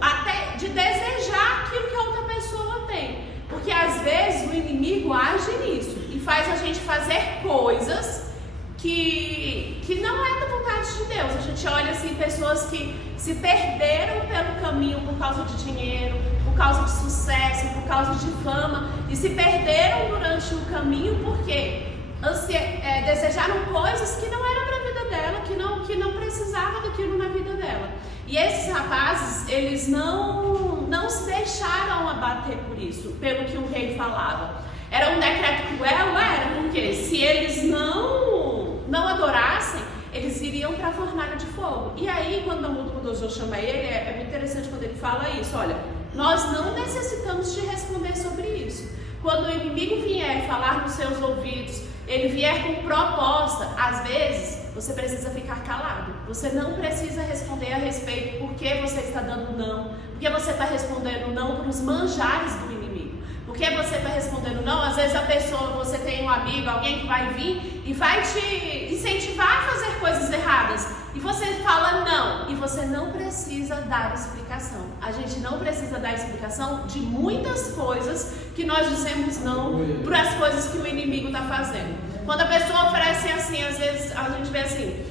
até de desejar aquilo que a outra pessoa tem. Porque às vezes o inimigo age nisso e faz a gente fazer coisas que não é da vontade de Deus. A gente olha assim, pessoas que se perderam pelo caminho por causa de dinheiro, por causa de sucesso, por causa de fama, e se perderam durante o caminho porque desejaram coisas que não eram para a vida dela, que não precisava daquilo na vida dela. E esses rapazes, eles não se deixaram abater por isso, pelo que o rei falava. Era um decreto cruel? Era, porque se eles não adorassem, eles iriam para a fornalha de fogo. E aí, quando Nabucodonosor chama ele, é muito interessante quando ele fala isso. Olha, nós não necessitamos te responder sobre isso. Quando o inimigo vier falar nos seus ouvidos, ele vier com proposta, às vezes você precisa ficar calado. Você não precisa responder a respeito por que você está dando não, porque você está respondendo não para os manjares do inimigo. Porque você está respondendo não, às vezes você tem um amigo, alguém que vai vir e vai te incentivar a fazer coisas erradas. E você fala não, e você não precisa dar explicação. A gente não precisa dar explicação de muitas coisas que nós dizemos não para as coisas que o inimigo está fazendo. Quando a pessoa oferece assim, às vezes a gente vê assim,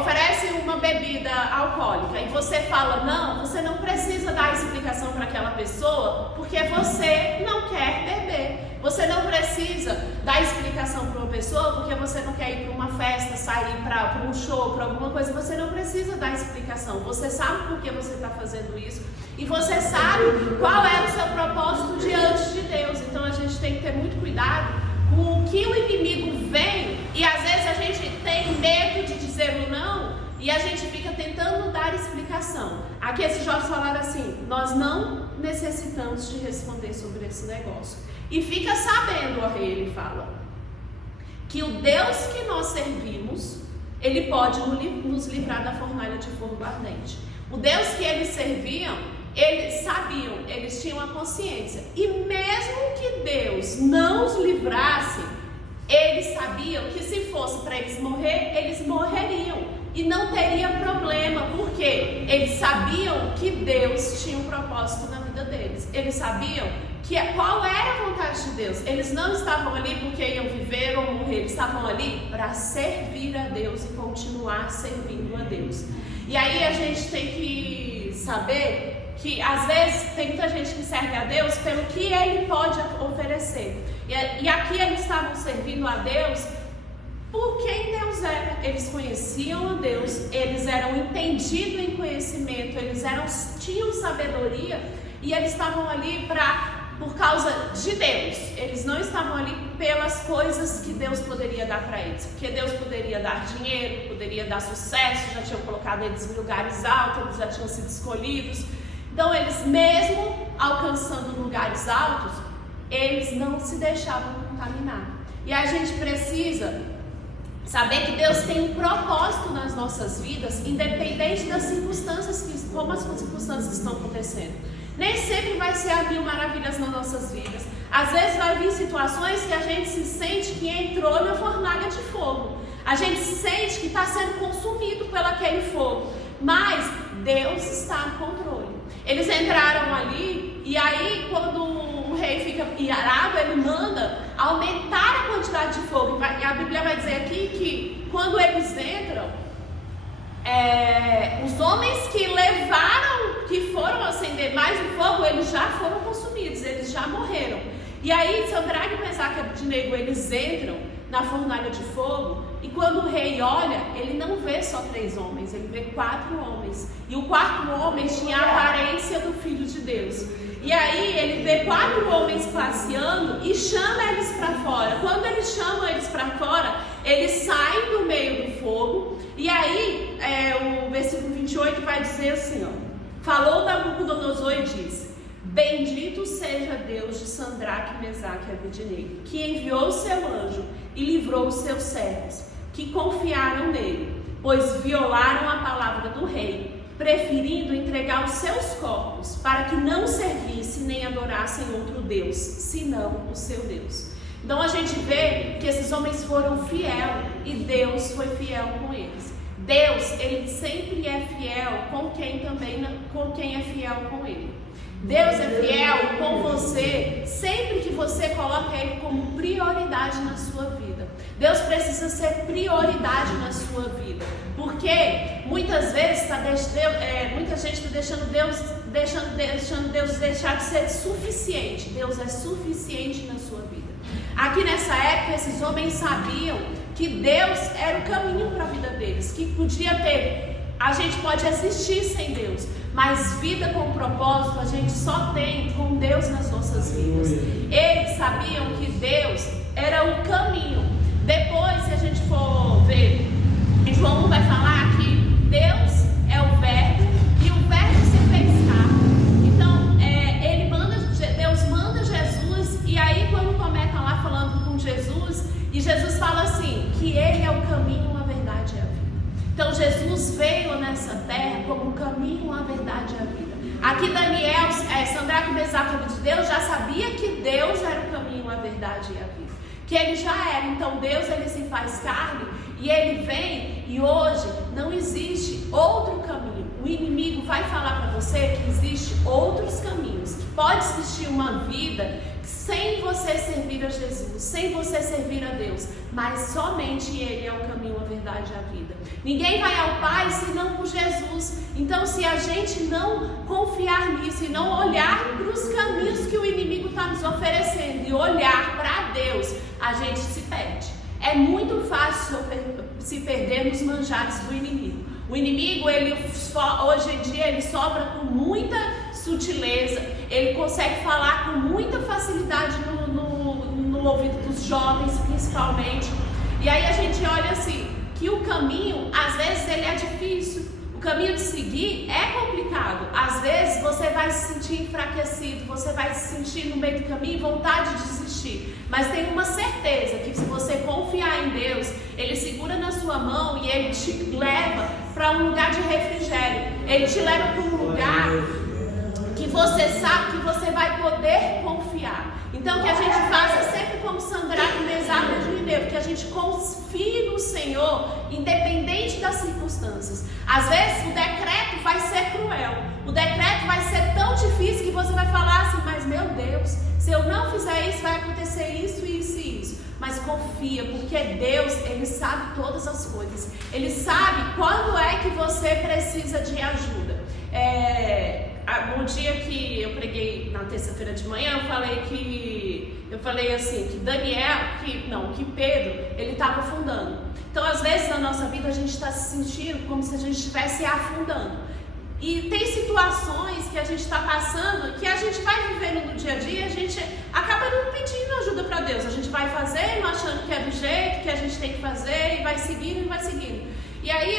oferece uma bebida alcoólica e você fala não, você não precisa dar explicação para aquela pessoa porque você não quer beber. Você não precisa dar explicação para uma pessoa porque você não quer ir para uma festa, sair para um show, para alguma coisa. Você não precisa dar explicação. Você sabe por que você está fazendo isso e você sabe qual é o seu propósito diante de Deus. Então a gente tem que ter muito cuidado com o que o inimigo vem e às vezes a gente tem medo de dizer o não e a gente fica tentando dar explicação. Aqui esses jovens falaram assim, nós não necessitamos te responder sobre esse negócio. E fica sabendo, ó rei, ele fala, que o Deus que nós servimos, ele pode nos livrar da fornalha de fogo ardente. O Deus que eles serviam, eles sabiam, eles tinham a consciência. E mesmo que Deus não os livrasse, eles sabiam que se fosse para eles morrer, eles morreriam. E não teria problema, porque eles sabiam que Deus tinha um propósito na vida deles. Eles sabiam qual era a vontade de Deus. Eles não estavam ali porque iam viver ou morrer. Eles estavam ali para servir a Deus e continuar servindo a Deus. E aí a gente tem que saber que às vezes tem muita gente que serve a Deus pelo que Ele pode oferecer. E aqui eles estavam servindo a Deus por quem Deus era. Eles conheciam a Deus, eles eram entendidos em conhecimento, eles tinham sabedoria e eles estavam ali para por causa de Deus. Eles não estavam ali pelas coisas que Deus poderia dar para eles, porque Deus poderia dar dinheiro, poderia dar sucesso, já tinham colocado eles em lugares altos, eles já tinham sido escolhidos. Então eles, mesmo alcançando lugares altos, eles não se deixavam contaminar. E a gente precisa saber que Deus tem um propósito nas nossas vidas, independente das circunstâncias, como as circunstâncias estão acontecendo. Nem sempre vai ser a mil maravilhas nas nossas vidas. Às vezes vai vir situações que a gente se sente que entrou na fornalha de fogo. A gente se sente que está sendo consumido pelo aquele fogo. Mas Deus está no controle. Eles entraram ali e aí quando o rei fica irado, ele manda aumentar a quantidade de fogo. E a Bíblia vai dizer aqui que quando eles entram, os homens que foram acender mais o fogo, eles já foram consumidos, eles já morreram. E aí Sadraque, Mesaque e Abednego, eles entram na fornalha de fogo, e quando o rei olha, ele não vê só 3 homens, ele vê 4 homens. E o 4º homem tinha a aparência do Filho de Deus. E aí ele vê 4 homens passeando e chama eles para fora. Quando ele chama eles para fora, eles saem do meio do fogo. E aí o versículo 28 vai dizer assim, ó: falou Nabucodonosor e disse: bendito seja Deus de Sadraque, Mesaque e Abednego, que enviou o seu anjo e livrou os seus servos, que confiaram nele, pois violaram a palavra do rei, preferindo entregar os seus corpos, para que não servissem nem adorassem outro Deus, senão o seu Deus. Então a gente vê que esses homens foram fiéis e Deus foi fiel com eles. Deus, ele sempre é fiel com quem é fiel com ele. Deus é fiel com você sempre que você coloca ele como prioridade na sua vida. Deus precisa ser prioridade na sua vida, porque muitas vezes muita gente está deixando Deus deixar de ser suficiente. Deus é suficiente na sua vida. Aqui nessa época, esses homens sabiam que Deus era o caminho para a vida deles, que a gente pode existir sem Deus, mas vida com propósito a gente só tem com Deus nas nossas vidas. Eles sabiam que Deus era o caminho. Depois, se a gente for ver, João vai falar que Deus é o Verbo e o Verbo se fez carne. Então, Deus manda Jesus, e aí quando Tomé está lá falando com Jesus, e Jesus fala assim, que Ele é o caminho, a verdade e a vida. Então Jesus veio nessa terra como o caminho, a verdade e a vida. Aqui Daniel, Sadraque, Mesaque e Abednego já sabia que Deus era o caminho, a verdade e a vida. Que Ele já era. Então Deus, Ele se faz carne e Ele vem, e hoje não existe outro caminho. O inimigo vai falar para você que existe outros caminhos, que pode existir uma vida sem você servir a Jesus, sem você servir a Deus, mas somente Ele é o caminho, a verdade e a vida. Ninguém vai ao Pai senão por Jesus. Então, se a gente não confiar nisso e não olhar para os caminhos que o inimigo está nos oferecendo e olhar para Deus, a gente se perde. É muito fácil se perder nos manjares do inimigo. O inimigo, hoje em dia, ele sopra com muita sutileza, ele consegue falar com muita facilidade no ouvido dos jovens, principalmente. E aí a gente olha assim, que o caminho, às vezes, ele é difícil. O caminho de seguir é complicado. Às vezes você vai se sentir enfraquecido, você vai se sentir no meio do caminho vontade de desistir. Mas tenha uma certeza que se você confiar em Deus, Ele segura na sua mão e Ele te leva para um lugar de refrigério. Ele te leva para um lugar que você sabe que você vai poder confiar. Então que a gente faça sempre como Sadraque, Mesaque e Abednego, que a gente confie no Senhor, independente das circunstâncias. Às vezes o decreto vai ser cruel, o decreto vai ser tão difícil que você vai falar assim, mas meu Deus, se eu não fizer isso, vai acontecer isso, isso e isso. Mas confia, porque Deus, Ele sabe todas as coisas. Ele sabe quando é que você precisa de ajuda. No dia que eu preguei na terça-feira de manhã, eu falei assim, que Pedro, ele estava afundando. Então, às vezes na nossa vida a gente está se sentindo como se a gente estivesse afundando. E tem situações que a gente está passando, que a gente vai vivendo no dia a dia, a gente acaba não pedindo ajuda para Deus. A gente vai fazendo, achando que é do jeito que a gente tem que fazer, e vai seguindo, e vai seguindo. E aí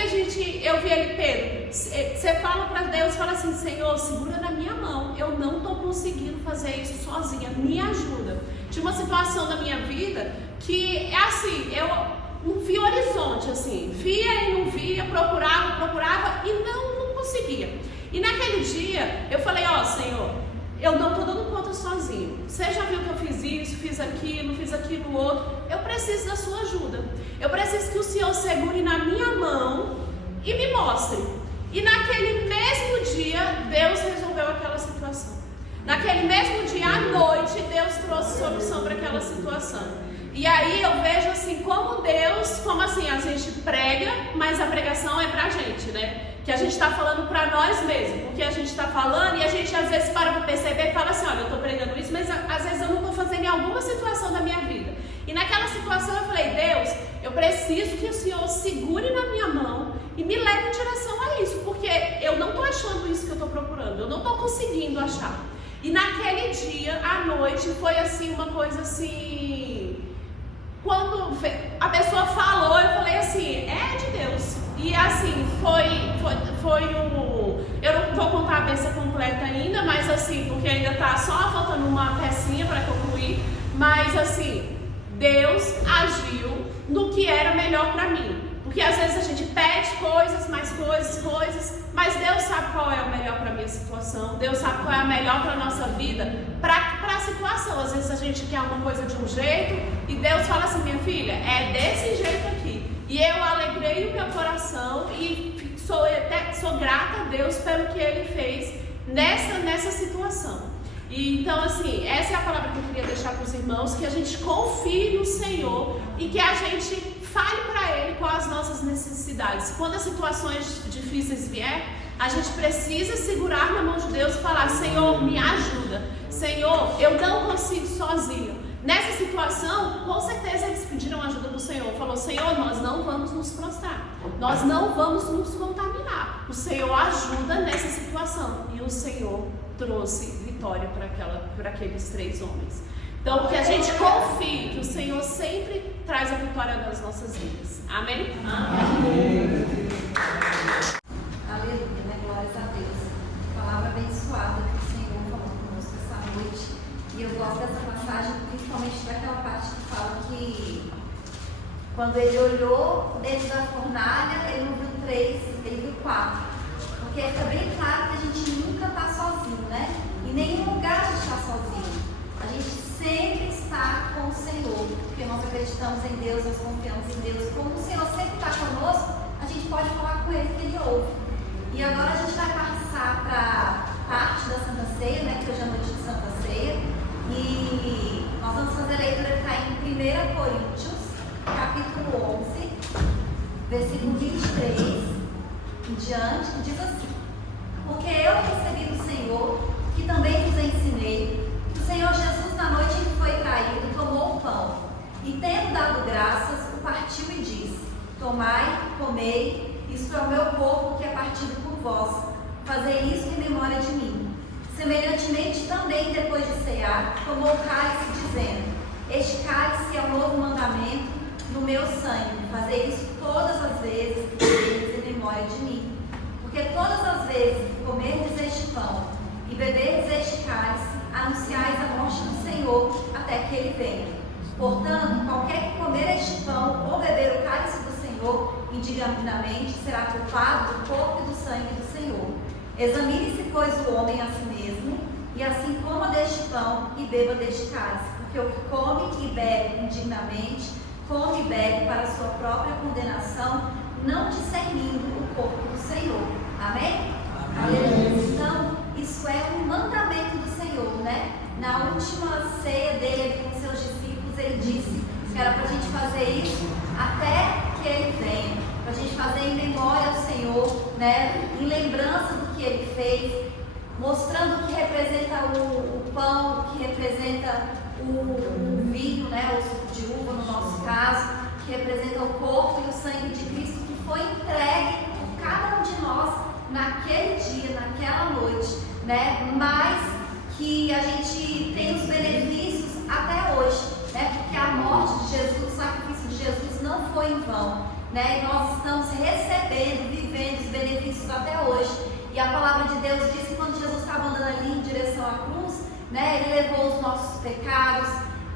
eu vi ele, Pedro, você fala para Deus, fala assim, Senhor, segura na minha mão, eu não estou conseguindo fazer isso sozinha, me ajuda. Tinha uma situação da minha vida que é assim, eu não via horizonte, assim, via e não via, procurava e não conseguia. E naquele dia eu falei, Senhor, eu não estou dando conta sozinho. Você já viu que eu fiz isso, fiz aquilo outro. Eu preciso da sua ajuda. Eu preciso que o Senhor segure na minha mão e me mostre. E naquele mesmo dia, Deus resolveu aquela situação. Naquele mesmo dia, à noite, Deus trouxe solução para aquela situação. E aí eu vejo assim, como Deus, como assim, a gente prega, mas a pregação é pra gente, né? Que a gente está falando para nós mesmos, porque a gente está falando e a gente às vezes para perceber e fala assim, olha, eu estou pregando isso, mas às vezes eu não estou fazendo em alguma situação da minha vida. E naquela situação eu falei, Deus, eu preciso que o Senhor segure na minha mão e me leve em direção a isso, porque eu não estou achando isso que eu estou procurando, eu não estou conseguindo achar. E naquele dia, à noite, foi assim, uma coisa assim, quando a pessoa falou, eu falei assim, é de Deus. E assim, foi um... Eu não vou contar a bênção completa ainda, mas assim, porque ainda tá só faltando uma pecinha para concluir. Mas assim, Deus agiu no que era melhor para mim. Porque às vezes a gente pede coisas, mais coisas, mas Deus sabe qual é o melhor para a minha situação. Deus sabe qual é o melhor para a nossa vida, para a situação. Às vezes a gente quer uma coisa de um jeito e Deus fala assim, minha filha, é desse jeito aqui. E eu alegrei o meu coração e sou grata a Deus pelo que Ele fez nessa situação. E então assim, essa é a palavra que eu queria deixar para os irmãos, que a gente confie no Senhor e que a gente fale para Ele quais as nossas necessidades. Quando as situações difíceis vier, a gente precisa segurar na mão de Deus e falar, Senhor, me ajuda. Senhor, eu não consigo sozinho. Nessa situação, com certeza eles pediram ajuda do Senhor. Falou, Senhor, nós não vamos nos prostrar. Nós não vamos nos contaminar. O Senhor ajuda nessa situação. E o Senhor trouxe vitória para aqueles 3 homens. Então, que a gente confie que o Senhor sempre traz a vitória nas nossas vidas. Amém? Amém. Aleluia, né? Glórias a Deus. Palavra abençoada que o Senhor falou conosco essa noite. E eu gosto dessa passagem, principalmente daquela parte que fala que quando ele olhou dentro da fornalha, ele não viu 3, ele viu 4. Porque fica bem claro que a gente nunca está sozinho, né? Em nenhum lugar a gente está sozinho. A gente sempre está com o Senhor, porque nós acreditamos em Deus, nós confiamos em Deus. Como o Senhor sempre está conosco, a gente pode falar com Ele que Ele ouve. E agora a gente vai passar para a parte da Santa Ceia, né? Que hoje é a noite de Santa Ceia. E nós vamos fazer a leitura que está em 1 Coríntios, capítulo 11, versículo 23 em diante, que diz assim: porque eu recebi do Senhor, que também vos ensinei, que o Senhor Jesus, na noite em que foi traído, tomou o pão, e tendo dado graças, o partiu e disse: tomai, comei, isto é o meu corpo que é partido por vós, fazei isto em memória de mim. Semelhantemente, também, depois de cear, tomou o cálice, dizendo: este cálice é o novo mandamento no meu sangue. Fazei isso todas as vezes que beberdes em memória de mim. Porque todas as vezes que comerdes este pão e beberdes este cálice, anunciais a morte do Senhor até que Ele venha. Portanto, qualquer que comer este pão ou beber o cálice do Senhor indignamente será culpado do corpo e do sangue do Senhor. Examine-se, pois, o homem a si mesmo, e assim coma deste pão e beba deste cálice, porque o que come e bebe indignamente, come e bebe para a sua própria condenação, não discernindo o corpo do Senhor. Amém? Aleluia. Então, isso é um mandamento do Senhor, né? Na última ceia dele com seus discípulos, ele disse que era para a gente fazer isso até que Ele venha, para a gente fazer em memória ao Senhor, né? Em lembrança do que Ele fez, mostrando o que representa o pão, o que representa o vinho, né? O suco de uva no nosso caso, que representa o corpo e o sangue de Cristo, que foi entregue por cada um de nós naquele dia, né? Mas que a gente tem os benefícios até hoje, né? Porque a morte de Jesus, o sacrifício de Jesus não foi em vão, né? E nós estamos recebendo, vivendo os benefícios até hoje. E a palavra de Deus diz que quando Jesus estava andando ali em direção à cruz, né? Ele levou os nossos pecados,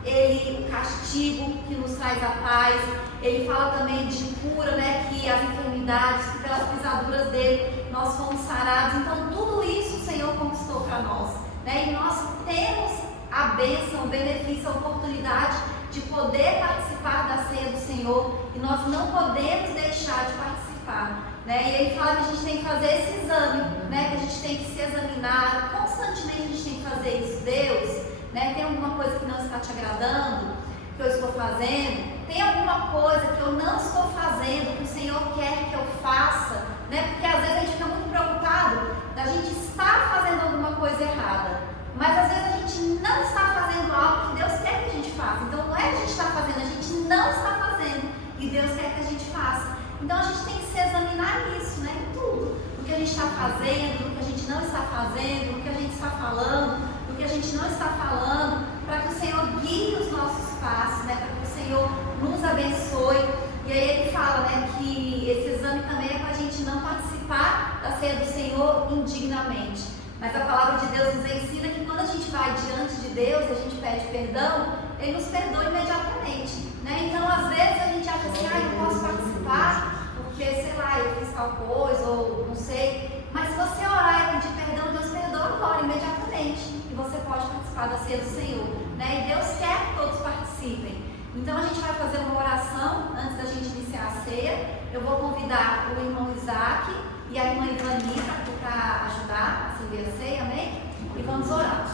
o castigo que nos traz a paz. Ele fala também de cura, né? Que as enfermidades, que pelas pisaduras dele nós fomos sarados. Então tudo isso o Senhor conquistou para nós, né? E nós temos a bênção, o benefício, a oportunidade de poder participar da ceia do Senhor, e nós não podemos deixar de participar, né? E ele fala que a gente tem que fazer esse exame, né? Que a gente tem que se examinar constantemente, a gente tem que fazer isso. Deus, né? Tem alguma coisa que não está te agradando, que eu estou fazendo? Tem alguma coisa que eu não estou fazendo, que o Senhor quer que eu faça, né? Porque às vezes a gente fica muito preocupado da gente estar fazendo alguma coisa errada, mas às vezes a gente não está fazendo algo que Deus quer que a gente faça. Então não é a gente está fazendo, a gente não está fazendo e Deus quer que a gente faça. Então a gente tem que se examinar nisso, né? Em tudo. No que a gente está fazendo, no que a gente não está fazendo, no que a gente está falando, no que a gente não está falando, para que o Senhor guie os nossos passos, né? Para que o Senhor nos abençoe. E aí ele fala, né, que esse exame também é para a gente não participar da ceia do Senhor indignamente. Mas a palavra de Deus nos ensina que quando a gente vai diante de Deus, a gente pede perdão, Ele nos perdoa imediatamente, né? Então, às vezes, a gente acha assim, eu não posso participar, porque, sei lá, eu fiz tal coisa, ou não sei. Mas se você orar e pedir perdão, Deus perdoa agora, imediatamente. E você pode participar da ceia do Senhor, né? E Deus quer que todos participem. Então, a gente vai fazer uma oração antes da gente iniciar a ceia. Eu vou convidar o irmão Isaac e a irmã Ivanita para ajudar a servir a ceia, amém? E vamos orar.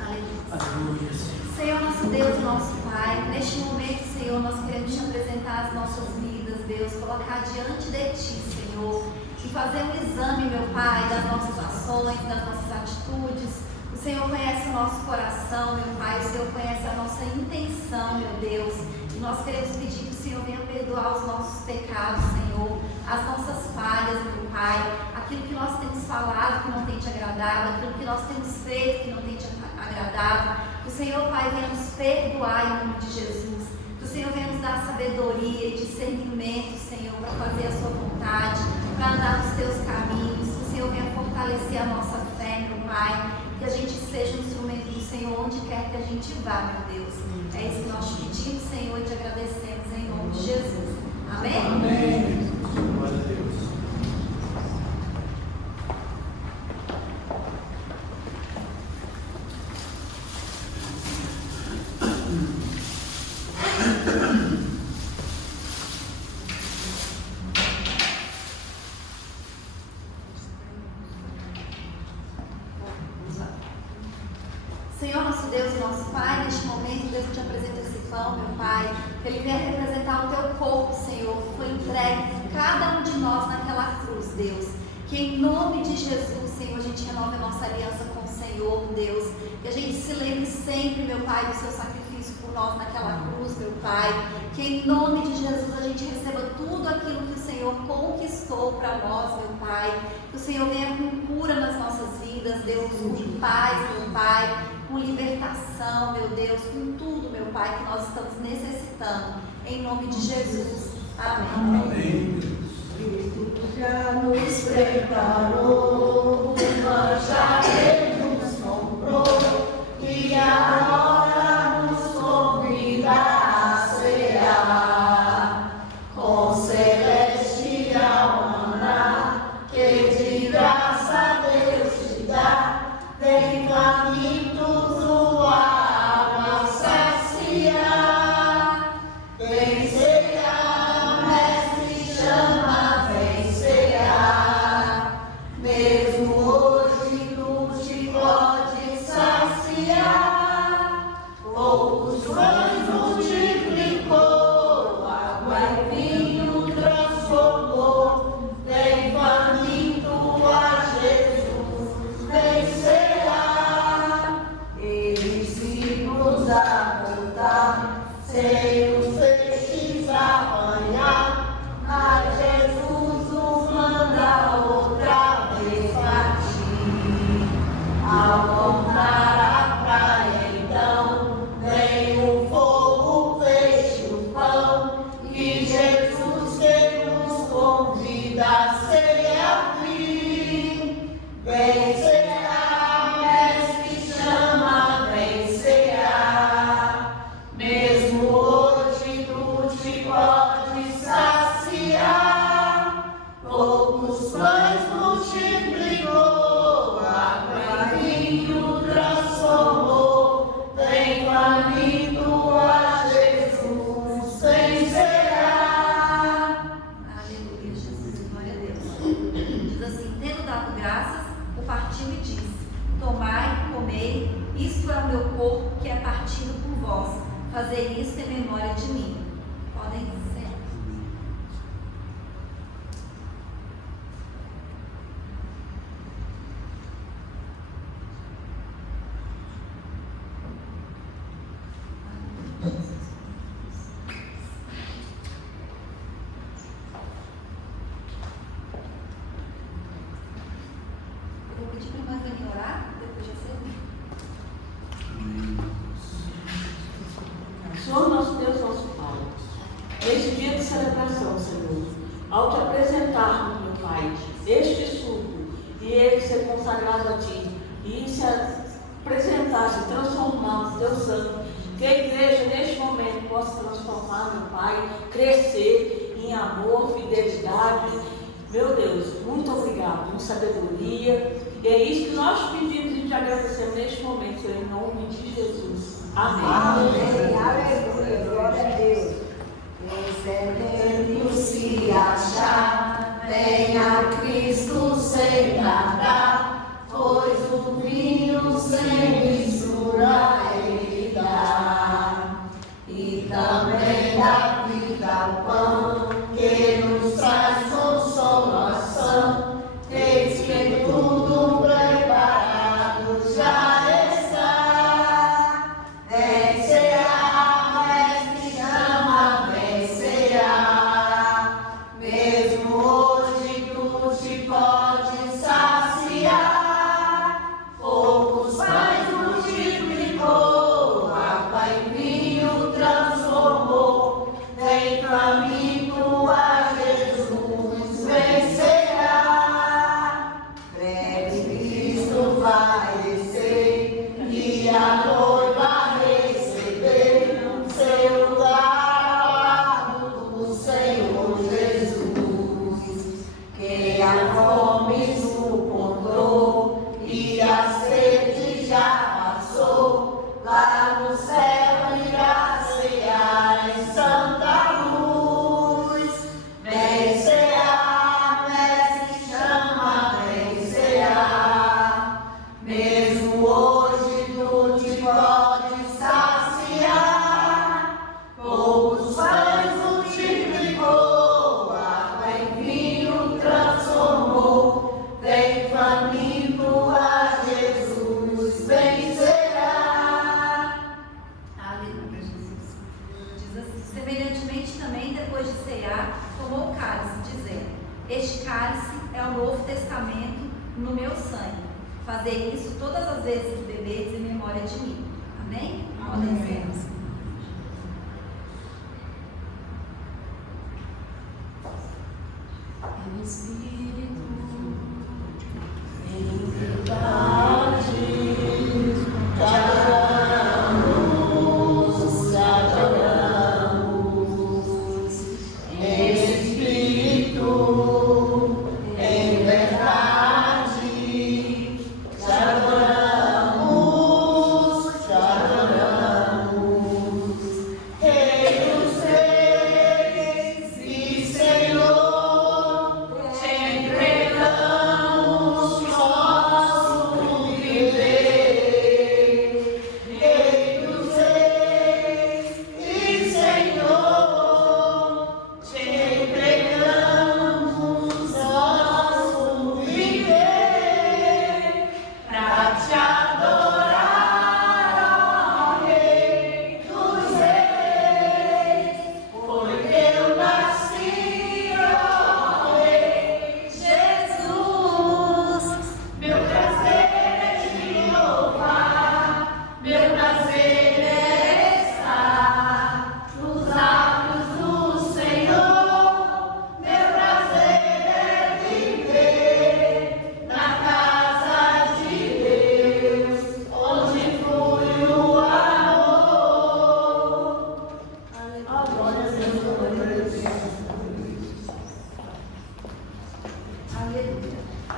Aleluia. Senhor, nosso Deus, nosso Pai, neste momento, Senhor, nós queremos te apresentar as nossas vidas, Deus, colocar diante de Ti, Senhor, e fazer um exame, meu Pai, das nossas ações, das nossas atitudes. O Senhor conhece o nosso coração, meu Pai, o Senhor conhece a nossa intenção, meu Deus. E nós queremos pedir que o Senhor venha perdoar os nossos pecados, Senhor, as nossas falhas, meu Pai, aquilo que nós temos falado que não tem te agradado, aquilo que nós temos feito que não tem te agradado. Que o Senhor, Pai, venha nos perdoar em nome de Jesus. Que o Senhor venha nos dar sabedoria e discernimento, Senhor, para fazer a sua vontade, para andar nos teus caminhos. Que o Senhor venha fortalecer a nossa fé, meu Pai. Que a gente seja um instrumento do Senhor onde quer que a gente vá, meu Deus. É isso que nós te pedimos, Senhor, e te agradecemos em nome de Jesus. Amém? Amém. Glória a Deus. Senhor, nosso Deus e nosso Pai, neste momento, Deus, eu te apresento esse pão, meu Pai, que ele venha representar o teu corpo, Senhor, que foi entregue por cada um de nós naquela cruz, Deus. Que em nome de Jesus, Senhor, a gente renove a nossa aliança com o Senhor, Deus. Que a gente se lembre sempre, meu Pai, do seu sacrifício por nós naquela cruz, meu Pai. Que em nome de Jesus a gente receba tudo aquilo que o Senhor conquistou para nós, meu Pai. Que o Senhor venha com cura nas nossas vidas, Deus, com paz, meu Pai, com libertação, meu Deus, com tudo, meu Pai, que nós estamos necessitando. Em nome de Jesus. Amém. Amém. Já nos preparou, nós já nos comprou, e agora nos convida a cear com celestial maná, que de graça Deus te dá, vem famintos o alma saciar, vem cear, mestre chama, vem cear. multiplicou, água em vinho transformou, vem faminto a Jesus vencerá. Aleluia, Jesus, glória a Deus. Diz assim: tendo dado graças, o partiu e disse: tomai, comei, isto é o meu corpo que é partido por vós. Fazei isto em memória de mim. Podem ser. Eu vou pedir para a Marvani orar, depois de você. Senhor nosso Deus, nosso Pai, neste dia de celebração, Senhor, ao te apresentarmos, meu Pai, este suco e ele ser consagrado a Ti e se apresentar, se transformar no Teu sangue, que a igreja neste momento possa transformar, meu Pai, crescer em amor, fidelidade. Meu Deus, muito obrigado, em sabedoria. E é isso que nós pedimos e te agradecemos neste momento, Senhor, em nome de Jesus. Amém. Amém. Aleluia. Glória a Deus. Recebendo se achar, venha Cristo sem tardar, pois o vinho sem mistura ele dá. E também da vida o pão, que nos traz consolação, eis que tudo preparado já está. Vencerá, mestre chama, vencerá. Mesmo hoje tu te podes saciar. Poucos pães multiplicou, água em vinho transformou. Vem faminto a Jesus vencerá. Breve Cristo vai descer e a noiva receber seu lugar do Senhor Jesus. Que a fome suportou e a sede já passou, lá no céu irá cear em santa luz. Vencerá, mestre chama, vencerá. Mesmo hoje tu te podes saciar. Poucos pães multiplicou, água em vinho transformou. Vem faminto a Jesus vencerá. Aleluia, Jesus. Diz assim: semelhantemente também, depois de cear, tomou o cálice, dizendo: este cálice é o novo testamento no meu sangue. Fazei isso todas as vezes que bebedes em memória de mim. Amém? Podem ser. Sempre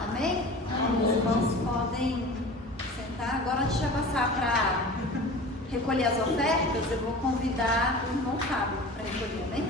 Amém? Os irmãos podem sentar. Agora a gente vai passar para recolher as ofertas. Eu vou convidar o irmão Fábio para recolher, amém?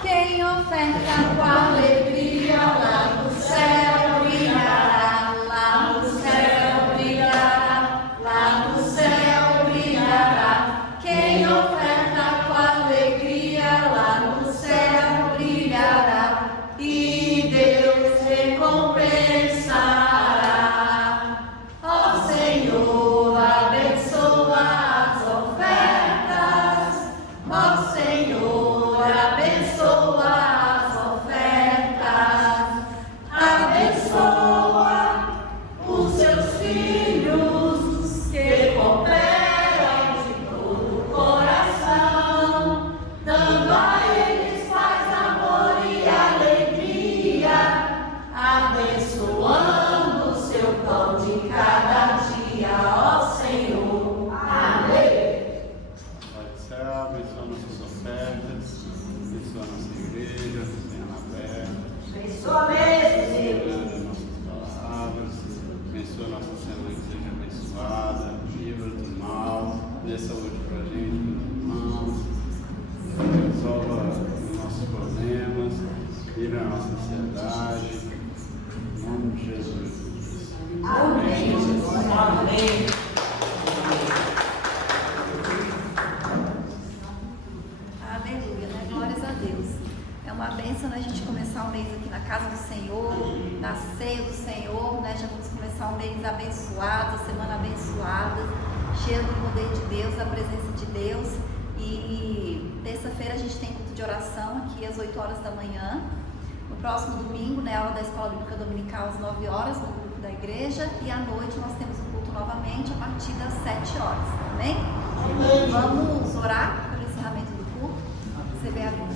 Quem oferta com alegria lá no céu brilhará, lá no céu brilhará, lá no céu brilhará. Quem oferta com alegria lá no céu brilhará, e Deus recompensará. Ó Senhor, abençoa as ofertas. Ó Senhor, abençoa as ofertas. Abençoa os seus filhos que cooperam de todo o coração, dando a eles paz, amor e alegria, abençoando o seu pão de cada dia, ó Senhor. Amém. Pai do céu, abençoa nossas ofertas, abençoa nossa igreja, tenha na aberta, Abençoa mesmo, abençoa nossas palavras, abençoa nossa semana que seja abençoada, livra do mal, dê saúde pra gente, meus irmãos, resolva os nossos problemas, livra a nossa ansiedade, em nome de Jesus. Amém. Amém. Aleluia, né? Glórias a Deus. É uma bênção, né, a gente começar o mês aqui na casa do Senhor, na ceia do Senhor, né? Já vamos começar o mês abençoado, a semana abençoada, cheia do poder de Deus, da presença de Deus. E terça-feira a gente tem culto de oração aqui às 8 horas da manhã. No próximo domingo, né, aula da Escola Bíblica Dominical às 9 horas, no grupo da igreja. E à noite nós temos um culto novamente a partir das 7 horas. Amém? Vamos orar pelo encerramento do culto. Você vê a Bíblia.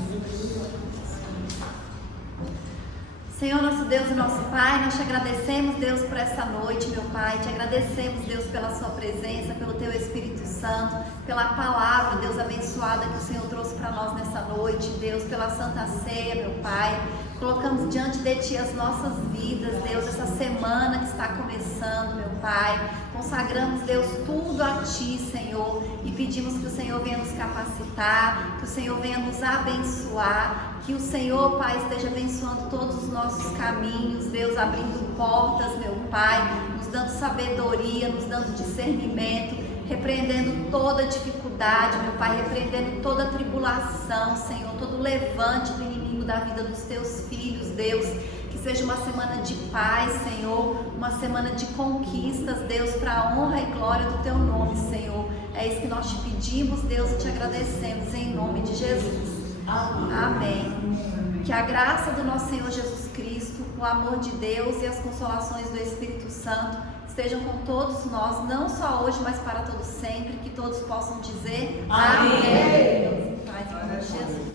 Senhor, nosso Deus e nosso Pai, nós te agradecemos, Deus, por essa noite, meu Pai. Te agradecemos, Deus, pela sua presença, pelo teu Espírito Santo, pela palavra, Deus, abençoada que o Senhor trouxe para nós nessa noite, Deus, pela Santa Ceia, meu Pai. Colocamos diante de Ti as nossas vidas, Deus, essa semana que está começando, meu Pai. Consagramos, Deus, tudo a Ti, Senhor, e pedimos que o Senhor venha nos capacitar, que o Senhor venha nos abençoar, que o Senhor, Pai, esteja abençoando todos os nossos caminhos, Deus, abrindo portas, meu Pai, nos dando sabedoria, nos dando discernimento, repreendendo toda dificuldade, meu Pai, repreendendo toda tribulação, Senhor, todo levante do inimigo da vida dos Teus filhos, Deus. Que seja uma semana de paz, Senhor, uma semana de conquistas, Deus, para a honra e glória do Teu nome, Senhor. É isso que nós te pedimos, Deus, e te agradecemos em nome de Jesus. Amém. Que a graça do nosso Senhor Jesus Cristo, o amor de Deus e as consolações do Espírito Santo estejam com todos nós, não só hoje, mas para todos sempre. Que todos possam dizer amém. Amém. Pai, em nome de Jesus.